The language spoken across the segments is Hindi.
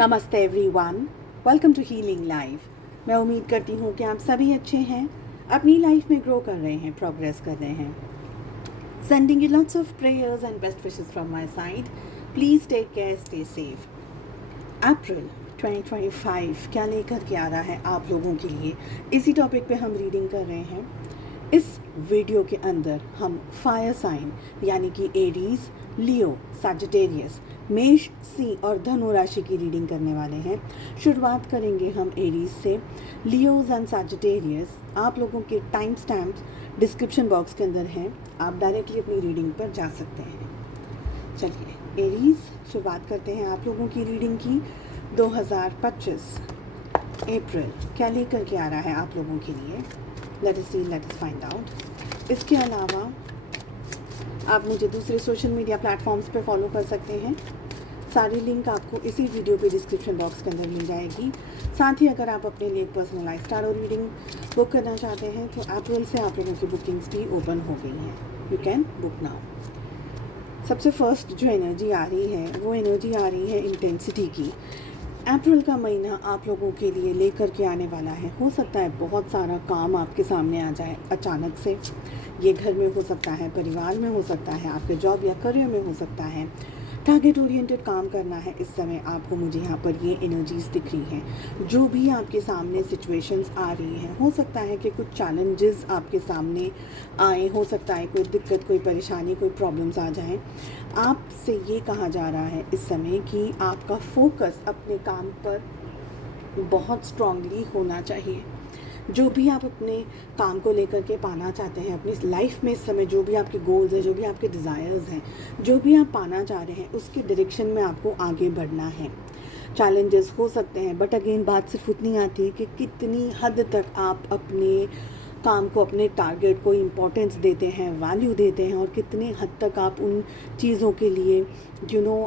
नमस्ते everyone, welcome to healing life. मैं उम्मीद करती हूँ कि आप सभी अच्छे हैं, अपनी लाइफ में ग्रो कर रहे हैं, प्रोग्रेस कर रहे हैं। Sending you lots of prayers and best wishes from my side. Please take care, stay safe. अप्रैल 2025 क्या लेकर के आ रहा है आप लोगों के लिए, इसी टॉपिक पे हम रीडिंग कर रहे हैं। इस वीडियो के अंदर हम फायर साइन यानी कि एरीज, लियो, सैजिटेरियस, मेष, सिंह और धनु राशि की रीडिंग करने वाले हैं। शुरुआत करेंगे हम एरीज से। लियोज एंड सैजिटेरियस आप लोगों के टाइम स्टैम्प्स डिस्क्रिप्शन बॉक्स के अंदर हैं, आप डायरेक्टली अपनी रीडिंग पर जा सकते हैं। चलिए एरीज, शुरुआत करते हैं आप लोगों की रीडिंग की। 2025 अप्रैल क्या लेकर के आ रहा है आप लोगों के लिए, लेट अस सी, लेट अस फाइंड आउट। इसके अलावा आप मुझे दूसरे सोशल मीडिया प्लेटफॉर्म्स पे फॉलो कर सकते हैं। सारी लिंक आपको इसी वीडियो पे डिस्क्रिप्शन बॉक्स के अंदर मिल जाएगी। साथ ही अगर आप अपने लिए एक पर्सनलाइज्ड टैरो रीडिंग बुक करना चाहते हैं तो अप्रैल से आप लोगों की बुकिंग्स भी ओपन हो गई हैं, यू कैन बुक नाउ। सबसे फर्स्ट जो एनर्जी आ रही है वो एनर्जी आ रही है इंटेंसिटी की। अप्रैल का महीना आप लोगों के लिए लेकर के आने वाला है। हो सकता है बहुत सारा काम आपके सामने आ जाए अचानक से। ये घर में हो सकता है, परिवार में हो सकता है, आपके जॉब या करियर में हो सकता है। टारगेट ओरिएंटेड काम करना है इस समय आपको। मुझे यहाँ पर ये एनर्जीज दिख रही हैं। जो भी आपके सामने सिचुएशंस आ रही हैं, हो सकता है कि कुछ चैलेंजेस आपके सामने आए, हो सकता है कोई दिक्कत, कोई परेशानी, कोई प्रॉब्लम्स आ जाएं। आपसे ये कहा जा रहा है इस समय कि आपका फोकस अपने काम पर बहुत स्ट्रांगली होना चाहिए। जो भी आप अपने काम को लेकर के पाना चाहते हैं अपनी लाइफ में इस समय, जो भी आपके गोल्स हैं, जो भी आपके डिज़ायर्स हैं, जो भी आप पाना चाह रहे हैं, उसके डायरेक्शन में आपको आगे बढ़ना है। चैलेंजेस हो सकते हैं, बट अगेन बात सिर्फ उतनी आती है कि कितनी हद तक आप अपने काम को, अपने टारगेट को इम्पोर्टेंस देते हैं, वैल्यू देते हैं, और कितनी हद तक आप उन चीज़ों के लिए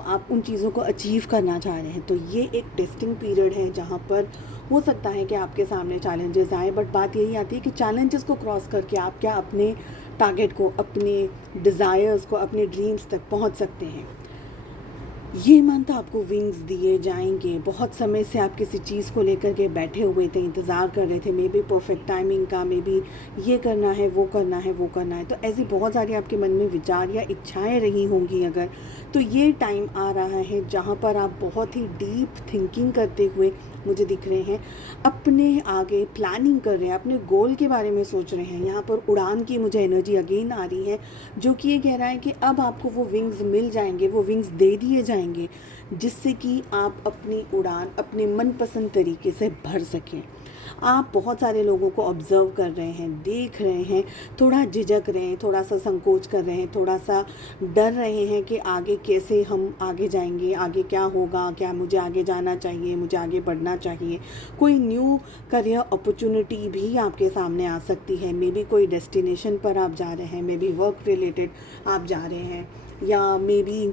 आप उन चीज़ों को अचीव करना चाह रहे हैं। तो ये एक टेस्टिंग पीरियड है जहाँ पर हो सकता है कि आपके सामने चैलेंजेस आए, बट बात यही आती है कि चैलेंजेस को क्रॉस करके आप क्या अपने टारगेट को, अपने डिज़ायर्स को, अपने ड्रीम्स तक पहुँच सकते हैं। ये मंथ आपको विंग्स दिए जाएंगे। बहुत समय से आप किसी चीज़ को लेकर के बैठे हुए थे, इंतज़ार कर रहे थे, मे बी परफेक्ट टाइमिंग का, मे बी ये करना है, वो करना है, वो करना है। तो ऐसी बहुत सारी आपके मन में विचार या इच्छाएं रही होंगी अगर, तो ये टाइम आ रहा है जहाँ पर आप बहुत ही डीप थिंकिंग करते हुए मुझे दिख रहे हैं, अपने आगे प्लानिंग कर रहे हैं, अपने गोल के बारे में सोच रहे हैं। यहाँ पर उड़ान की मुझे एनर्जी अगेन आ रही है, जो कि ये कह रहा है कि अब आपको वो विंग्स मिल जाएंगे, वो विंग्स दे दिए जाएंगे, जिससे कि आप अपनी उड़ान अपने मनपसंद तरीके से भर सकें। आप बहुत सारे लोगों को ऑब्ज़र्व कर रहे हैं, देख रहे हैं, थोड़ा झिझक रहे हैं, थोड़ा सा संकोच कर रहे हैं, थोड़ा सा डर रहे हैं कि आगे कैसे हम आगे जाएंगे, आगे क्या होगा, क्या मुझे आगे जाना चाहिए, मुझे आगे बढ़ना चाहिए। कोई न्यू करियर अपॉर्चुनिटी भी आपके सामने आ सकती है। मे बी कोई डेस्टिनेशन पर आप जा रहे हैं, मे बी वर्क रिलेटेड आप जा रहे हैं, या मे बी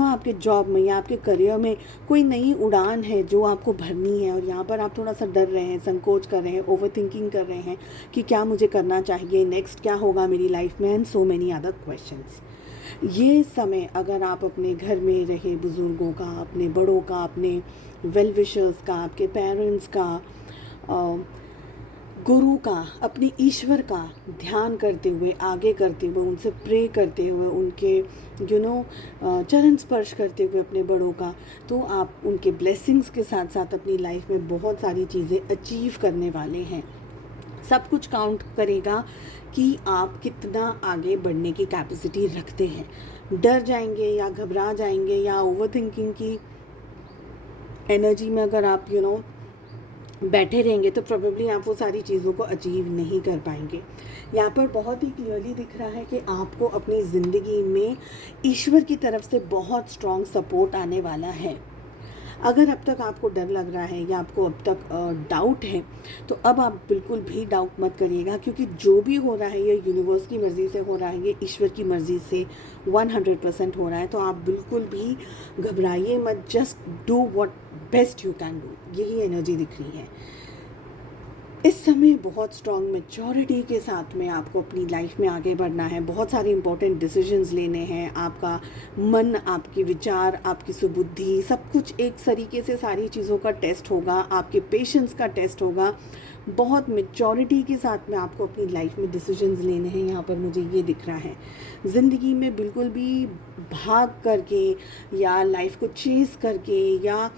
आपके जॉब में या आपके करियर में कोई नई उड़ान है जो आपको भरनी है, और यहाँ पर आप थोड़ा सा डर रहे हैं, संकोच कर रहे हैं, ओवर थिंकिंग कर रहे हैं कि क्या मुझे करना चाहिए, नेक्स्ट क्या होगा मेरी लाइफ में, and so many other questions. ये समय अगर आप अपने घर में रहे बुज़ुर्गों का, अपने बड़ों का, अपने वेल विशर्स का, आपके पेरेंट्स का, गुरु का, अपने ईश्वर का ध्यान करते हुए, आगे करते हुए, उनसे प्रे करते हुए, उनके चरण स्पर्श करते हुए अपने बड़ों का, तो आप उनके ब्लेसिंग्स के साथ साथ अपनी लाइफ में बहुत सारी चीज़ें अचीव करने वाले हैं। सब कुछ काउंट करेगा कि आप कितना आगे बढ़ने की कैपेसिटी रखते हैं। डर जाएंगे या घबरा जाएंगे या ओवर थिंकिंग की एनर्जी में अगर आप बैठे रहेंगे तो प्रोबेबली आप वो सारी चीज़ों को अचीव नहीं कर पाएंगे। यहाँ पर बहुत ही क्लियरली दिख रहा है कि आपको अपनी ज़िंदगी में ईश्वर की तरफ से बहुत स्ट्रॉन्ग सपोर्ट आने वाला है। अगर अब तक आपको डर लग रहा है या आपको अब तक डाउट है, तो अब आप बिल्कुल भी डाउट मत करिएगा, क्योंकि जो भी हो रहा है ये यूनिवर्स की मर्ज़ी से हो रहा है, ये ईश्वर की मर्ज़ी से 100% हो रहा है। तो आप बिल्कुल भी घबराइए मत, just do what best you can do. यही एनर्जी दिख रही है। इस समय बहुत स्ट्रॉन्ग मैच्योरिटी के साथ में आपको अपनी लाइफ में आगे बढ़ना है। बहुत सारे इंपॉर्टेंट डिसीजंस लेने हैं। आपका मन, आपके विचार, आपकी सुबुद्धि, सब कुछ एक तरीके से सारी चीज़ों का टेस्ट होगा। आपके पेशेंस का टेस्ट होगा। बहुत मैच्योरिटी के साथ में आपको अपनी लाइफ में डिसीजंस लेने हैं। यहाँ पर मुझे ये दिख रहा है, ज़िंदगी में बिल्कुल भी भाग करके या लाइफ को चेस करके या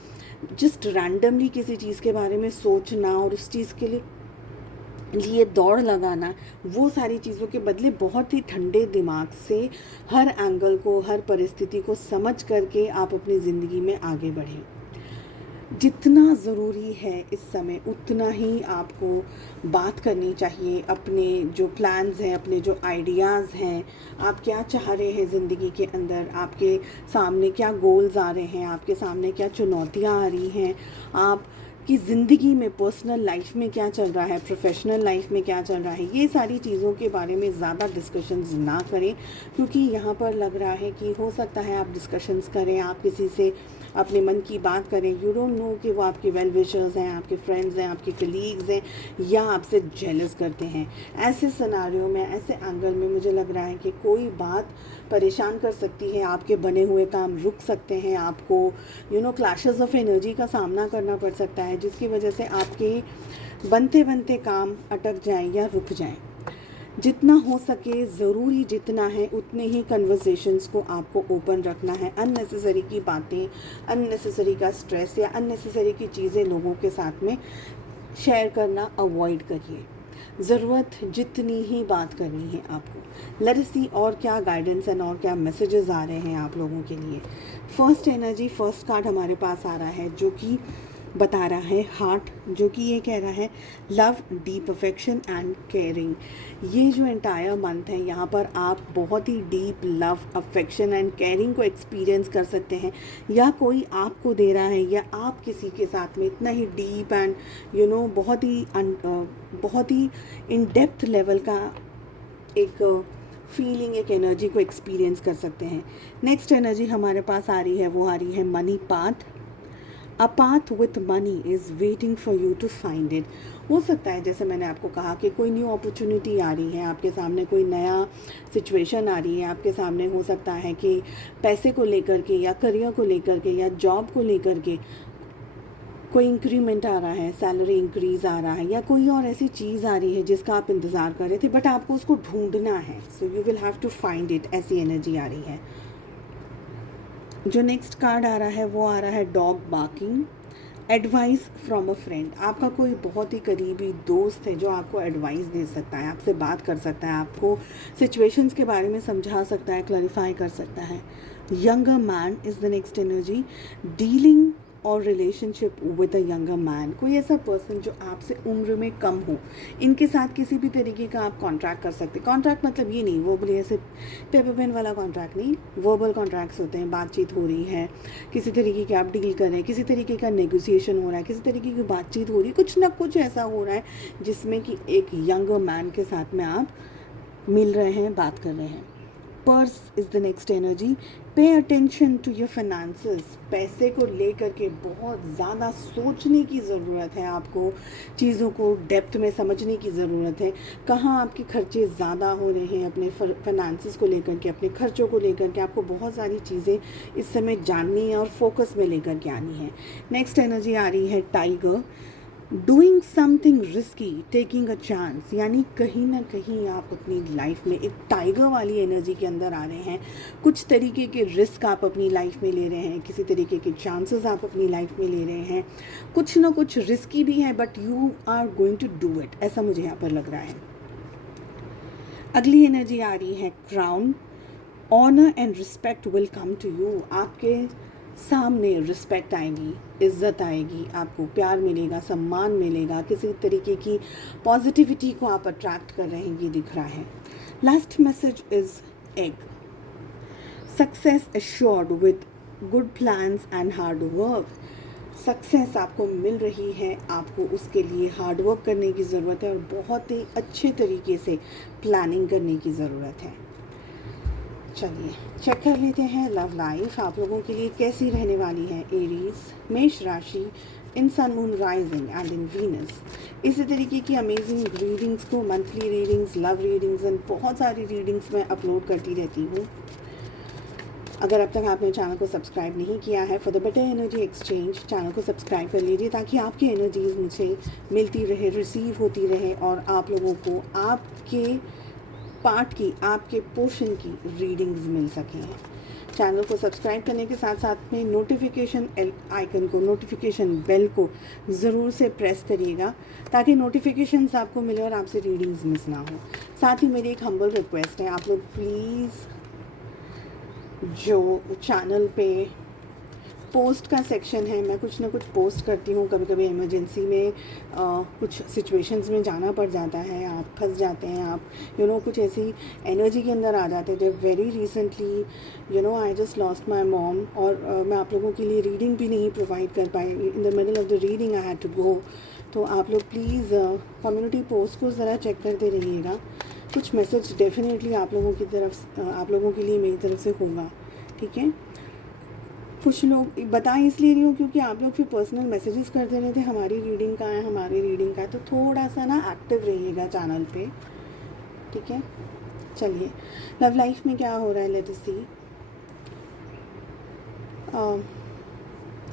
जस्ट रैंडमली किसी चीज़ के बारे में सोचना और उस चीज़ के लिए दौड़ लगाना, वो सारी चीज़ों के बदले बहुत ही ठंडे दिमाग से हर एंगल को, हर परिस्थिति को समझ करके आप अपनी ज़िंदगी में आगे बढ़ें। जितना ज़रूरी है इस समय उतना ही आपको बात करनी चाहिए। अपने जो प्लान्स हैं, अपने जो आइडियाज़ हैं, आप क्या चाह रहे हैं ज़िंदगी के अंदर, आपके सामने क्या गोल्स आ रहे हैं, आपके सामने क्या चुनौतियाँ आ रही हैं, आप कि ज़िंदगी में पर्सनल लाइफ में क्या चल रहा है, प्रोफेशनल लाइफ में क्या चल रहा है, ये सारी चीज़ों के बारे में ज़्यादा डिस्कशंस ना करें। क्योंकि यहाँ पर लग रहा है कि हो सकता है आप डिस्कशंस करें, आप किसी से अपने मन की बात करें, यू डोंट नो कि वो आपके वेल विशर्स हैं, आपके फ्रेंड्स हैं, आपके कलीग्स हैं, या आपसे जेलस करते हैं। ऐसे सिनारियो में, ऐसे एंगल में मुझे लग रहा है कि कोई बात परेशान कर सकती है, आपके बने हुए काम रुक सकते हैं, आपको क्लैशेस ऑफ एनर्जी का सामना करना पड़ सकता है, जिसकी वजह से आपके बनते बनते काम अटक जाएं या रुक जाएं। जितना हो सके, ज़रूरी जितना है उतने ही कन्वर्सेशंस को आपको ओपन रखना है। अननेसेसरी की बातें, अननेसेसरी का स्ट्रेस या अननेसेसरी की चीज़ें लोगों के साथ में शेयर करना अवॉइड करिए। ज़रूरत जितनी ही बात करनी है आपको। लेट्स सी और क्या गाइडेंस एंड और क्या मैसेजेस आ रहे हैं आप लोगों के लिए। फर्स्ट एनर्जी, फर्स्ट कार्ड हमारे पास आ रहा है जो कि बता रहा है हार्ट, जो कि ये कह रहा है love, deep affection and caring. ये जो एंटायर मंथ है, यहाँ पर आप बहुत ही deep love, affection and caring को एक्सपीरियंस कर सकते हैं, या कोई आपको दे रहा है या आप किसी के साथ में इतना ही डीप एंड बहुत ही इन डेप्थ लेवल का एक फीलिंग, एक एनर्जी को एक्सपीरियंस कर सकते हैं। नेक्स्ट एनर्जी हमारे पास आ रही है, वो आ रही है money path. A path with money is waiting for you to find it. हो सकता है, जैसे मैंने आपको कहा, कि कोई न्यू अपॉर्चुनिटी आ रही है आपके सामने, कोई नया सिचुएशन आ रही है आपके सामने। हो सकता है कि पैसे को लेकर के या करियर को लेकर के या जॉब को लेकर के कोई इंक्रीमेंट आ रहा है, सैलरी इंक्रीज़ आ रहा है, या कोई और ऐसी चीज़ आ रही है जिसका आप इंतज़ार कर रहे थे, बट आपको उसको ढूंढना है। So you will have to find it. ऐसी एनर्जी आ रही है। जो नेक्स्ट कार्ड आ रहा है वो आ रहा है dog barking, advice from a friend. आपका कोई बहुत ही करीबी दोस्त है जो आपको एडवाइस दे सकता है, आपसे बात कर सकता है, आपको सिचुएशंस के बारे में समझा सकता है, क्लैरिफाई कर सकता है। Younger man is the next energy, dealing और relationship with a younger man. कोई ऐसा पर्सन जो आपसे उम्र में कम हो, इनके साथ किसी भी तरीके का आप कॉन्ट्रैक्ट कर सकते हैं। कॉन्ट्रैक्ट मतलब ये नहीं, वो बोले ऐसे पेपर पेन वाला कॉन्ट्रैक्ट नहीं, वर्बल कॉन्ट्रैक्ट्स होते हैं। बातचीत हो रही है, किसी तरीके की आप डील कर रहे हैं, किसी तरीके का नेगोशिएशन हो रहा है, किसी तरीके की बातचीत हो रही है, कुछ ना कुछ ऐसा हो रहा है जिसमें कि एक यंगर मैन के साथ में आप मिल रहे हैं, बात कर रहे हैं। Purse is the next energy, pay attention to your finances. पैसे को लेकर के बहुत ज़्यादा सोचने की ज़रूरत है आपको, चीज़ों को डेप्थ में समझने की ज़रूरत है। कहाँ आपके खर्चे ज़्यादा हो रहे हैं अपने फाइनेंसेस को लेकर के, अपने खर्चों को लेकर के, आपको बहुत सारी चीज़ें इस समय जाननी है और फोकस में लेकर के आनी है। नेक्स्ट एनर्जी आ रही है tiger, doing something risky, taking a chance. यानी कहीं ना कहीं आप अपनी लाइफ में एक टाइगर वाली एनर्जी के अंदर आ रहे हैं। कुछ तरीके के रिस्क आप अपनी लाइफ में ले रहे हैं, किसी तरीके के चांसेस आप अपनी लाइफ में ले रहे हैं। कुछ ना कुछ रिस्की भी है, but you are going to do it, ऐसा मुझे यहाँ पर लग रहा है। अगली एनर्जी आ रही है crown, honour and respect will come to you. आपके सामने रिस्पेक्ट आएगी, इज़्ज़त आएगी, आपको प्यार मिलेगा, सम्मान मिलेगा, किसी तरीके की पॉजिटिविटी को आप अट्रैक्ट कर रहे हैं, ये दिख रहा है। Last message is egg, success assured with good plans and hard work. Success आपको मिल रही है, आपको उसके लिए हार्ड वर्क करने की ज़रूरत है और बहुत ही अच्छे तरीके से प्लानिंग करने की ज़रूरत है। चलिए चेक कर लेते हैं लव लाइफ आप लोगों के लिए कैसी रहने वाली है। एरीज, मेष राशि, in sun moon rising and in Venus. इसी तरीके की अमेजिंग रीडिंग्स को, monthly readings, love readings and बहुत सारी रीडिंग्स मैं अपलोड करती रहती हूँ। अगर अब तक आपने चैनल को सब्सक्राइब नहीं किया है, for the better energy exchange channel को सब्सक्राइब कर लीजिए, ताकि आपकी एनर्जीज़ मुझे मिलती रहे, रिसीव होती रहे और आप लोगों को आपके पार्ट की, आपके पोर्शन की रीडिंग्स मिल सकें। चैनल को सब्सक्राइब करने के साथ साथ में नोटिफिकेशन आइकन को, नोटिफिकेशन बेल को ज़रूर से प्रेस करिएगा, ताकि नोटिफिकेशंस आपको मिले और आपसे रीडिंग्स मिस ना हो। साथ ही मेरी एक हम्बल रिक्वेस्ट है, आप लोग प्लीज़ जो चैनल पे पोस्ट का सेक्शन है, मैं कुछ ना कुछ पोस्ट करती हूँ, कभी कभी इमरजेंसी में कुछ सिचुएशंस में जाना पड़ जाता है, आप फंस जाते हैं, आप कुछ ऐसी एनर्जी के अंदर आ जाते हैं। जब very recently I just lost my mom, और मैं आप लोगों के लिए रीडिंग भी नहीं प्रोवाइड कर पाई, in the middle of the reading I had to go. तो आप लोग प्लीज़ कम्युनिटी पोस्ट को ज़रा चेक करते रहिएगा, कुछ मैसेज डेफिनेटली आप लोगों की तरफ, आप लोगों के लिए मेरी तरफ से होगा, ठीक है। कुछ लोग बता इसलिए रही हूँ क्योंकि आप लोग फिर पर्सनल मैसेजेस करते रहते हैं, हमारी रीडिंग का है, हमारी रीडिंग का है, तो थोड़ा सा ना एक्टिव रहिएगा चैनल पे, ठीक है। चलिए, लव लाइफ में क्या हो रहा है, लेट अस सी।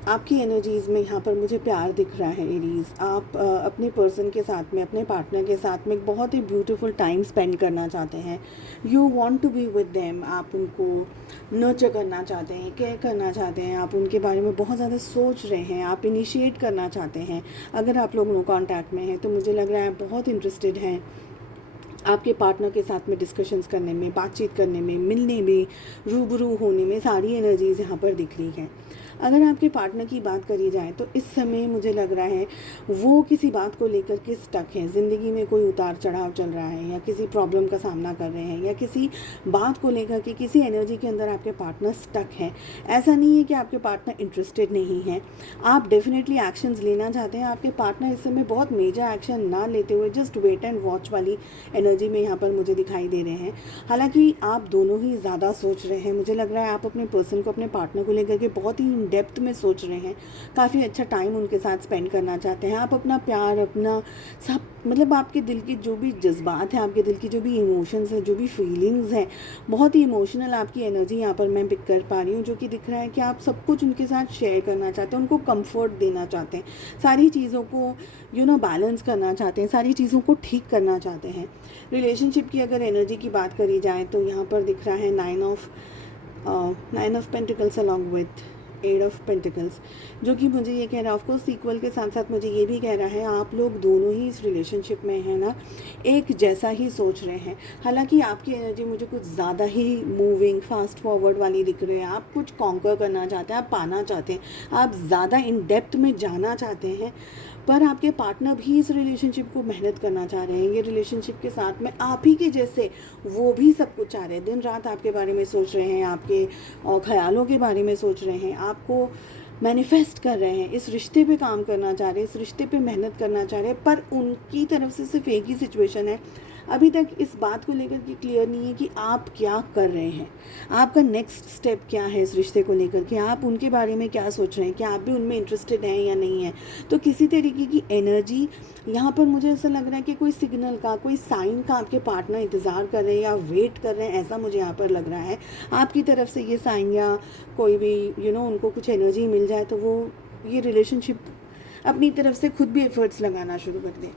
आपकी एनर्जीज़ में यहाँ पर मुझे प्यार दिख रहा है एरीज़। आप अपने पर्सन के साथ में, अपने पार्टनर के साथ में एक बहुत ही ब्यूटीफुल टाइम स्पेंड करना चाहते हैं। You want to be with them, आप उनको नर्चर करना चाहते हैं, केयर करना चाहते हैं, आप उनके बारे में बहुत ज़्यादा सोच रहे हैं, आप इनिशिएट करना चाहते हैं। अगर आप लोग नो कॉन्टैक्ट में हैं तो मुझे लग रहा है बहुत इंटरेस्टेड हैं आपके पार्टनर के साथ में डिस्कशंस करने में, बातचीत करने में, मिलने में, रूबरू होने में। सारी एनर्जीज़ यहाँ पर दिख रही हैं। अगर आपके पार्टनर की बात करी जाए तो इस समय मुझे लग रहा है वो किसी बात को लेकर के स्टक है, ज़िंदगी में कोई उतार चढ़ाव चल रहा है, या किसी प्रॉब्लम का सामना कर रहे हैं, या किसी बात को लेकर के किसी एनर्जी के अंदर आपके पार्टनर स्टक है। ऐसा नहीं है कि आपके पार्टनर इंटरेस्टेड नहीं है, आप डेफिनेटली एक्शंस लेना चाहते हैं। आपके पार्टनर इस समय बहुत मेजर एक्शन ना लेते हुए जस्ट वेट एंड वॉच वाली एनर्जी में यहाँ पर मुझे दिखाई दे रहे हैं। हालांकि आप दोनों ही ज़्यादा सोच रहे हैं, मुझे लग रहा है आप अपने पर्सन को, अपने पार्टनर को लेकर के बहुत ही डेप्थ में सोच रहे हैं, काफ़ी अच्छा टाइम उनके साथ स्पेंड करना चाहते हैं। आप अपना प्यार, अपना सब, मतलब आपके दिल के जो भी जज्बात हैं, आपके दिल की जो भी इमोशंस हैं, जो भी फीलिंग्स हैं, बहुत ही इमोशनल आपकी एनर्जी यहाँ पर मैं पिक कर पा रही हूँ, जो कि दिख रहा है कि आप सब कुछ उनके साथ शेयर करना चाहते हैं, उनको कंफर्ट देना चाहते हैं, सारी चीज़ों को बैलेंस करना चाहते हैं, सारी चीज़ों को ठीक करना चाहते हैं। रिलेशनशिप की अगर एनर्जी की बात करी जाए तो यहाँ पर दिख रहा है nine of pentacles along with 8 of pentacles, जो कि मुझे ये कह रहा है, ऑफकोर्स सीक्वल के साथ साथ मुझे ये भी कह रहा है आप लोग दोनों ही इस रिलेशनशिप में है ना, एक जैसा ही सोच रहे हैं। हालांकि आपकी एनर्जी मुझे कुछ ज़्यादा ही मूविंग, फास्ट फॉरवर्ड वाली दिख रही है। आप कुछ कॉन्कर करना चाहते हैं, आप पाना चाहते हैं, आप ज़्यादा इन डेप्थ में जाना चाहते हैं, पर आपके पार्टनर भी इस रिलेशनशिप को मेहनत करना चाह रहे हैं। ये रिलेशनशिप के साथ में आप ही के जैसे वो भी सब कुछ चाह रहे हैं, दिन रात आपके बारे में सोच रहे हैं, आपके ख्यालों के बारे में सोच रहे हैं, आपको मैनिफेस्ट कर रहे हैं, इस रिश्ते पे काम करना चाह रहे हैं, इस रिश्ते पे मेहनत करना चाह रहे हैं। पर उनकी तरफ से सिर्फ एक ही सिचुएशन है, अभी तक इस बात को लेकर के क्लियर नहीं है कि आप क्या कर रहे हैं, आपका नेक्स्ट स्टेप क्या है इस रिश्ते को लेकर के, आप उनके बारे में क्या सोच रहे हैं, क्या आप भी उनमें इंटरेस्टेड हैं या नहीं है। तो किसी तरीके की एनर्जी यहाँ पर मुझे ऐसा लग रहा है कि कोई सिग्नल का, कोई साइन का आपके पार्टनर इंतज़ार कर रहे हैं या वेट कर रहे हैं, ऐसा मुझे यहाँ पर लग रहा है। आपकी तरफ से ये साइन या कोई भी उनको कुछ एनर्जी मिल जाए तो वो ये रिलेशनशिप अपनी तरफ से खुद भी एफर्ट्स लगाना शुरू कर दें।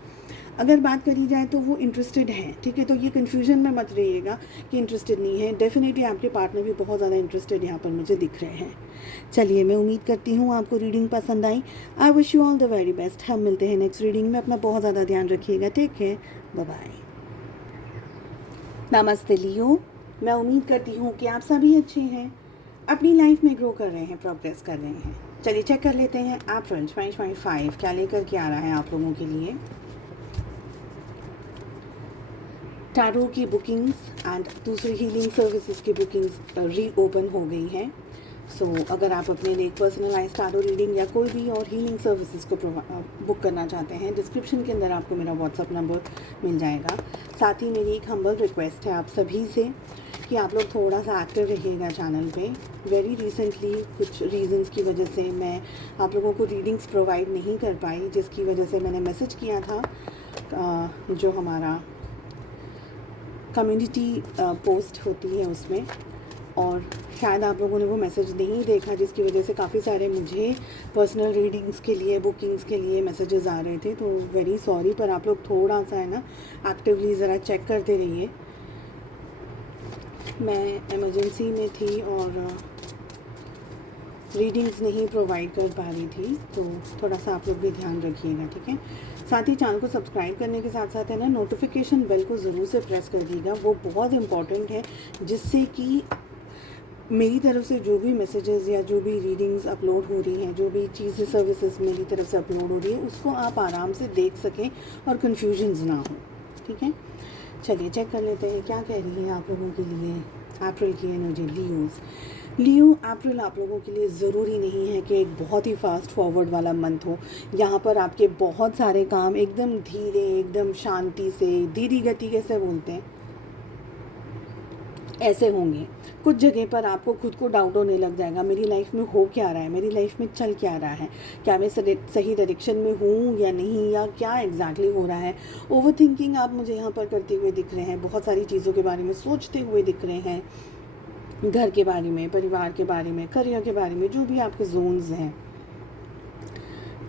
अगर बात करी जाए तो वो इंटरेस्टेड हैं, ठीक है। तो ये कन्फ्यूजन में मत रहिएगा कि इंटरेस्टेड नहीं है, डेफिनेटली आपके पार्टनर भी बहुत ज़्यादा इंटरेस्टेड यहाँ पर मुझे दिख रहे हैं। चलिए, मैं उम्मीद करती हूँ आपको रीडिंग पसंद आई। I wish you all the very best. हम मिलते हैं नेक्स्ट रीडिंग में। अपना बहुत ज़्यादा ध्यान रखिएगा। Take care, bye bye. नमस्ते लियो, मैं उम्मीद करती हूँ कि आप सभी अच्छे हैं, अपनी लाइफ में ग्रो कर रहे हैं, प्रोग्रेस कर रहे हैं। चलिए चेक कर लेते हैं अप्रैल 2025 क्या लेकर के आ रहा है आप लोगों के लिए। टैरो की बुकिंग्स एंड दूसरी हीलिंग सर्विसेज की बुकिंग्स रीओपन हो गई हैं। अगर आप अपने लिए पर्सनलाइज टैरो रीडिंग या कोई भी और हीलिंग सर्विसेज को बुक करना चाहते हैं, डिस्क्रिप्शन के अंदर आपको मेरा व्हाट्सअप नंबर मिल जाएगा। साथ ही मेरी एक हम्बल रिक्वेस्ट है आप सभी से कि आप लोग थोड़ा सा एक्टिव रहिएगा चैनल पे। वेरी रिसेंटली कुछ रीजंस की वजह से मैं आप लोगों को रीडिंग्स प्रोवाइड नहीं कर पाई, जिसकी वजह से मैंने मैसेज किया था जो हमारा कम्युनिटी पोस्ट होती है उसमें, और शायद आप लोगों ने वो मैसेज नहीं देखा, जिसकी वजह से काफ़ी सारे मुझे पर्सनल रीडिंग्स के लिए, बुकिंग्स के लिए मैसेजेस आ रहे थे। तो वेरी सॉरी, पर आप लोग थोड़ा सा है ना एक्टिवली ज़रा चेक करते रहिए। मैं इमरजेंसी में थी और रीडिंग्स नहीं प्रोवाइड कर पा रही थी, तो थोड़ा सा आप लोग भी ध्यान रखिएगा, ठीक है। साथ ही चैनल को सब्सक्राइब करने के साथ साथ है ना नोटिफिकेशन बेल को ज़रूर से प्रेस कर दीजिएगा, वो बहुत इम्पॉर्टेंट है, जिससे कि मेरी तरफ से जो भी मैसेजेस या जो भी रीडिंग्स अपलोड हो रही हैं, जो भी चीज़ें सर्विसेज मेरी तरफ से अपलोड हो रही है, उसको आप आराम से देख सकें और कन्फ्यूजन्स ना हो, ठीक है। चलिए चेक कर लेते हैं क्या कह रही है आप लोगों के लिए अप्रैल की एनर्जी। लियो अप्रैल आप लोगों के लिए ज़रूरी नहीं है कि एक बहुत ही फास्ट फॉरवर्ड वाला मंथ हो। यहाँ पर आपके बहुत सारे काम एकदम धीरे, एकदम शांति से, धीरी गति कैसे बोलते हैं, ऐसे होंगे। कुछ जगह पर आपको खुद को डाउट होने लग जाएगा, मेरी लाइफ में हो क्या रहा है, मेरी लाइफ में चल क्या रहा है, क्या मैं सही डायरेक्शन में हूँ या नहीं, या क्या एग्जैक्टली हो रहा है। ओवर थिंकिंग आप मुझे यहाँ पर करते हुए दिख रहे हैं, बहुत सारी चीज़ों के बारे में सोचते हुए दिख रहे हैं, घर के बारे में, परिवार के बारे में, करियर के बारे में, जो भी आपके जोन्स हैं।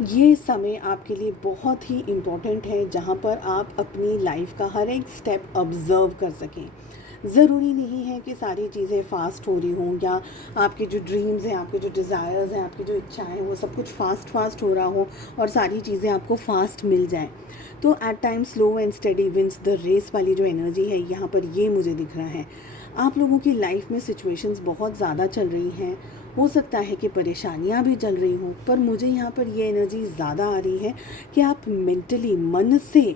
ये समय आपके लिए बहुत ही इम्पोर्टेंट है, जहाँ पर आप अपनी लाइफ का हर एक स्टेप ऑब्ज़र्व कर सकें। ज़रूरी नहीं है कि सारी चीज़ें फ़ास्ट हो रही हों, या आपके जो ड्रीम्स हैं, आपके जो डिज़ायर्स हैं, आपकी जो इच्छाएं हैं, वो सब कुछ फ़ास्ट हो रहा हो और सारी चीज़ें आपको फ़ास्ट मिल जाएं। तो at time slow and steady wins the race वाली जो एनर्जी है, यहाँ पर ये मुझे दिख रहा है। आप लोगों की लाइफ में सिचुएशंस बहुत ज़्यादा चल रही हैं, हो सकता है कि परेशानियां भी चल रही हों, पर मुझे यहाँ पर ये एनर्जी ज़्यादा आ रही है कि आप मेंटली, मन से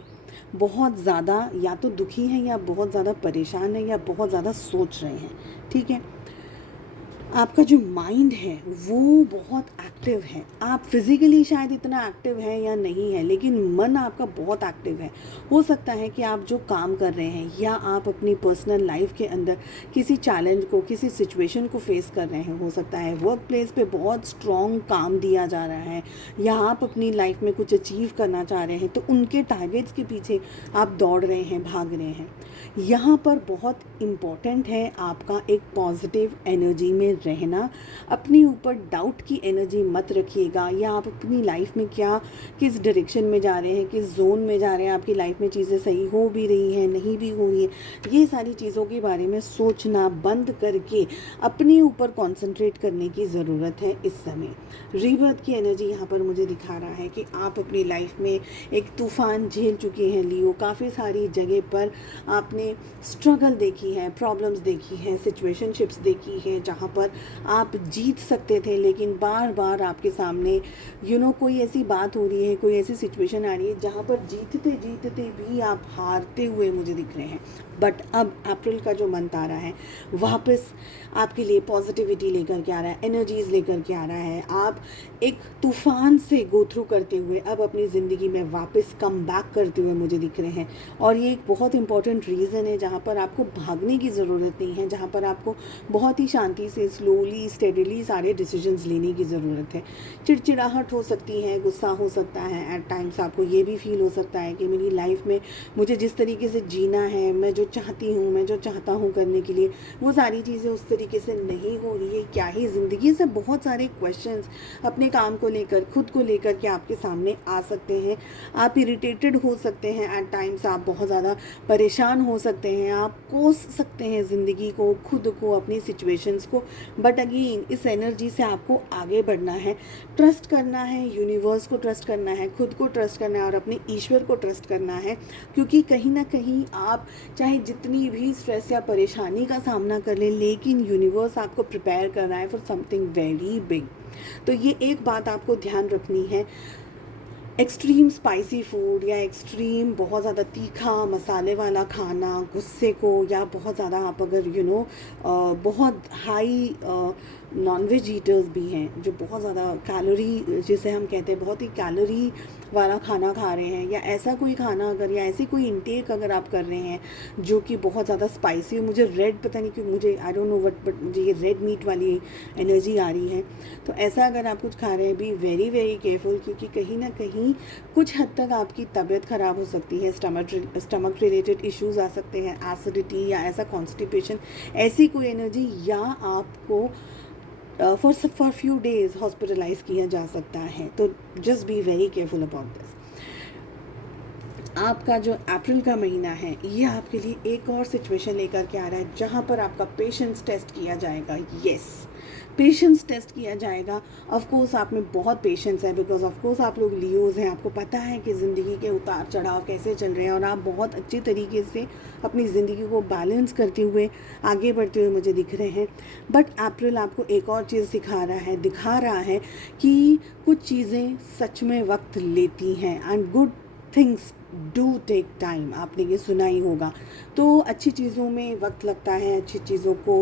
बहुत ज़्यादा या तो दुखी हैं, या बहुत ज़्यादा परेशान हैं, या बहुत ज़्यादा सोच रहे हैं, ठीक है। आपका जो माइंड है वो बहुत एक्टिव है। आप फिज़िकली शायद इतना एक्टिव है या नहीं है, लेकिन मन आपका बहुत एक्टिव है। हो सकता है कि आप जो काम कर रहे हैं, या आप अपनी पर्सनल लाइफ के अंदर किसी चैलेंज को, किसी सिचुएशन को फेस कर रहे हैं। हो सकता है वर्क प्लेस पे बहुत स्ट्रॉन्ग काम दिया जा रहा है, या आप अपनी लाइफ में कुछ अचीव करना चाह रहे हैं, तो उनके टारगेट्स के पीछे आप दौड़ रहे हैं, भाग रहे हैं। यहाँ पर बहुत इम्पॉर्टेंट है आपका एक पॉजिटिव एनर्जी में रहना। अपने ऊपर डाउट की एनर्जी मत रखिएगा, या आप अपनी लाइफ में क्या, किस डायरेक्शन में जा रहे हैं, किस जोन में जा रहे हैं, आपकी लाइफ में चीज़ें सही हो भी रही हैं, नहीं भी हुई हैं, ये सारी चीज़ों के बारे में सोचना बंद करके अपने ऊपर कॉन्सेंट्रेट करने की ज़रूरत है इस समय। रीबर्थ की एनर्जी यहाँ पर मुझे दिखा रहा है कि आप अपनी लाइफ में एक तूफ़ान झेल चुके हैं लियो। काफ़ी सारी जगह पर आपने स्ट्रगल देखी है, प्रॉब्लम्स देखी हैं, सिचुएशनशिप्स देखी हैं, जहाँ पर आप जीत सकते थे, लेकिन बार बार आपके सामने कोई ऐसी बात हो रही है, कोई ऐसी सिचुएशन आ रही है जहाँ पर जीतते जीतते भी आप हारते हुए मुझे दिख रहे हैं। बट अब अप्रैल का जो मंथ आ रहा है, वापस आपके लिए पॉजिटिविटी लेकर के आ रहा है, एनर्जीज लेकर के आ रहा है। आप एक तूफान से गो थ्रू करते हुए अब अपनी ज़िंदगी में वापस कम बैक करते हुए मुझे दिख रहे हैं। और ये एक बहुत इंपॉर्टेंट रीज़न है जहाँ पर आपको भागने की ज़रूरत नहीं है, जहाँ पर आपको बहुत ही शांति से, स्लोली, स्टेडीली सारे डिसीजंस लेने की ज़रूरत है। चिड़चिड़ाहट हो सकती है, गुस्सा हो सकता है, एट टाइम्स आपको ये भी फील हो सकता है कि मेरी लाइफ में मुझे जिस तरीके से जीना है, मैं जो चाहती हूँ, मैं जो चाहता हूँ करने के लिए, वो सारी चीज़ें उस तरीके से नहीं हो रही है। क्या ही ज़िंदगी से बहुत सारे क्वेश्चंस अपने काम को लेकर, खुद को लेकर के आपके सामने आ सकते हैं। आप इरिटेटेड हो सकते हैं, एट टाइम्स आप बहुत ज़्यादा परेशान हो सकते हैं, आप कोस सकते हैं ज़िंदगी को, खुद को, अपनी सिचुएशंस को। बट अगेन इस एनर्जी से आपको आगे बढ़ना है, ट्रस्ट करना है, यूनिवर्स को ट्रस्ट करना है, खुद को ट्रस्ट करना है और अपने ईश्वर को ट्रस्ट करना है। क्योंकि कहीं ना कहीं आप चाहे जितनी भी स्ट्रेस या परेशानी का सामना कर लें, लेकिन यूनिवर्स आपको प्रिपेयर कर रहा है फॉर समथिंग वेरी बिग। तो ये एक बात आपको ध्यान रखनी है, एक्सट्रीम स्पाइसी फूड या एक्सट्रीम बहुत ज़्यादा तीखा मसाले वाला खाना, गुस्से को, या बहुत ज़्यादा आप अगर बहुत हाई नॉनवेज ईटर्स भी हैं जो बहुत ज़्यादा कैलोरी, जिसे हम कहते हैं बहुत ही कैलोरी वाला खाना खा रहे हैं, या ऐसा कोई खाना अगर, या ऐसी कोई इंटेक अगर आप कर रहे हैं जो कि बहुत ज़्यादा स्पाइसी हो, मुझे रेड, पता नहीं क्यों मुझे, आई डोंट नो बट मुझे ये रेड मीट वाली एनर्जी आ रही है। तो ऐसा अगर आप कुछ खा रहे हैं, बी वेरी वेरी केयरफुल, क्योंकि कहीं ना कहीं कुछ हद तक आपकी तबीयत ख़राब हो सकती है, स्टमक रिलेटेड इश्यूज़ आ सकते हैं, एसिडिटी या ऐसा कॉन्स्टिपेशन, ऐसी कोई एनर्जी, या आपको फॉर फ्यू डेज हॉस्पिटलाइज किया जा सकता है। तो just be very careful about this. आपका जो अप्रैल का महीना है, ये आपके लिए एक और सिचुएशन लेकर के आ रहा है जहाँ पर आपका पेशेंस टेस्ट किया जाएगा। यस, पेशेंस टेस्ट किया जाएगा। ऑफ कोर्स आप में बहुत पेशेंस है, बिकॉज ऑफ कोर्स आप लोग लियोज हैं, आपको पता है कि ज़िंदगी के उतार चढ़ाव कैसे चल रहे हैं, और आप बहुत अच्छी तरीके से अपनी ज़िंदगी को बैलेंस करते हुए आगे बढ़ते हुए मुझे दिख रहे हैं। बट अप्रैल आपको एक और चीज़ दिखा रहा है कि कुछ चीज़ें सच में वक्त लेती हैं, and good things do take time. आपने ये सुना ही होगा। तो अच्छी चीज़ों में वक्त लगता है, अच्छी चीज़ों को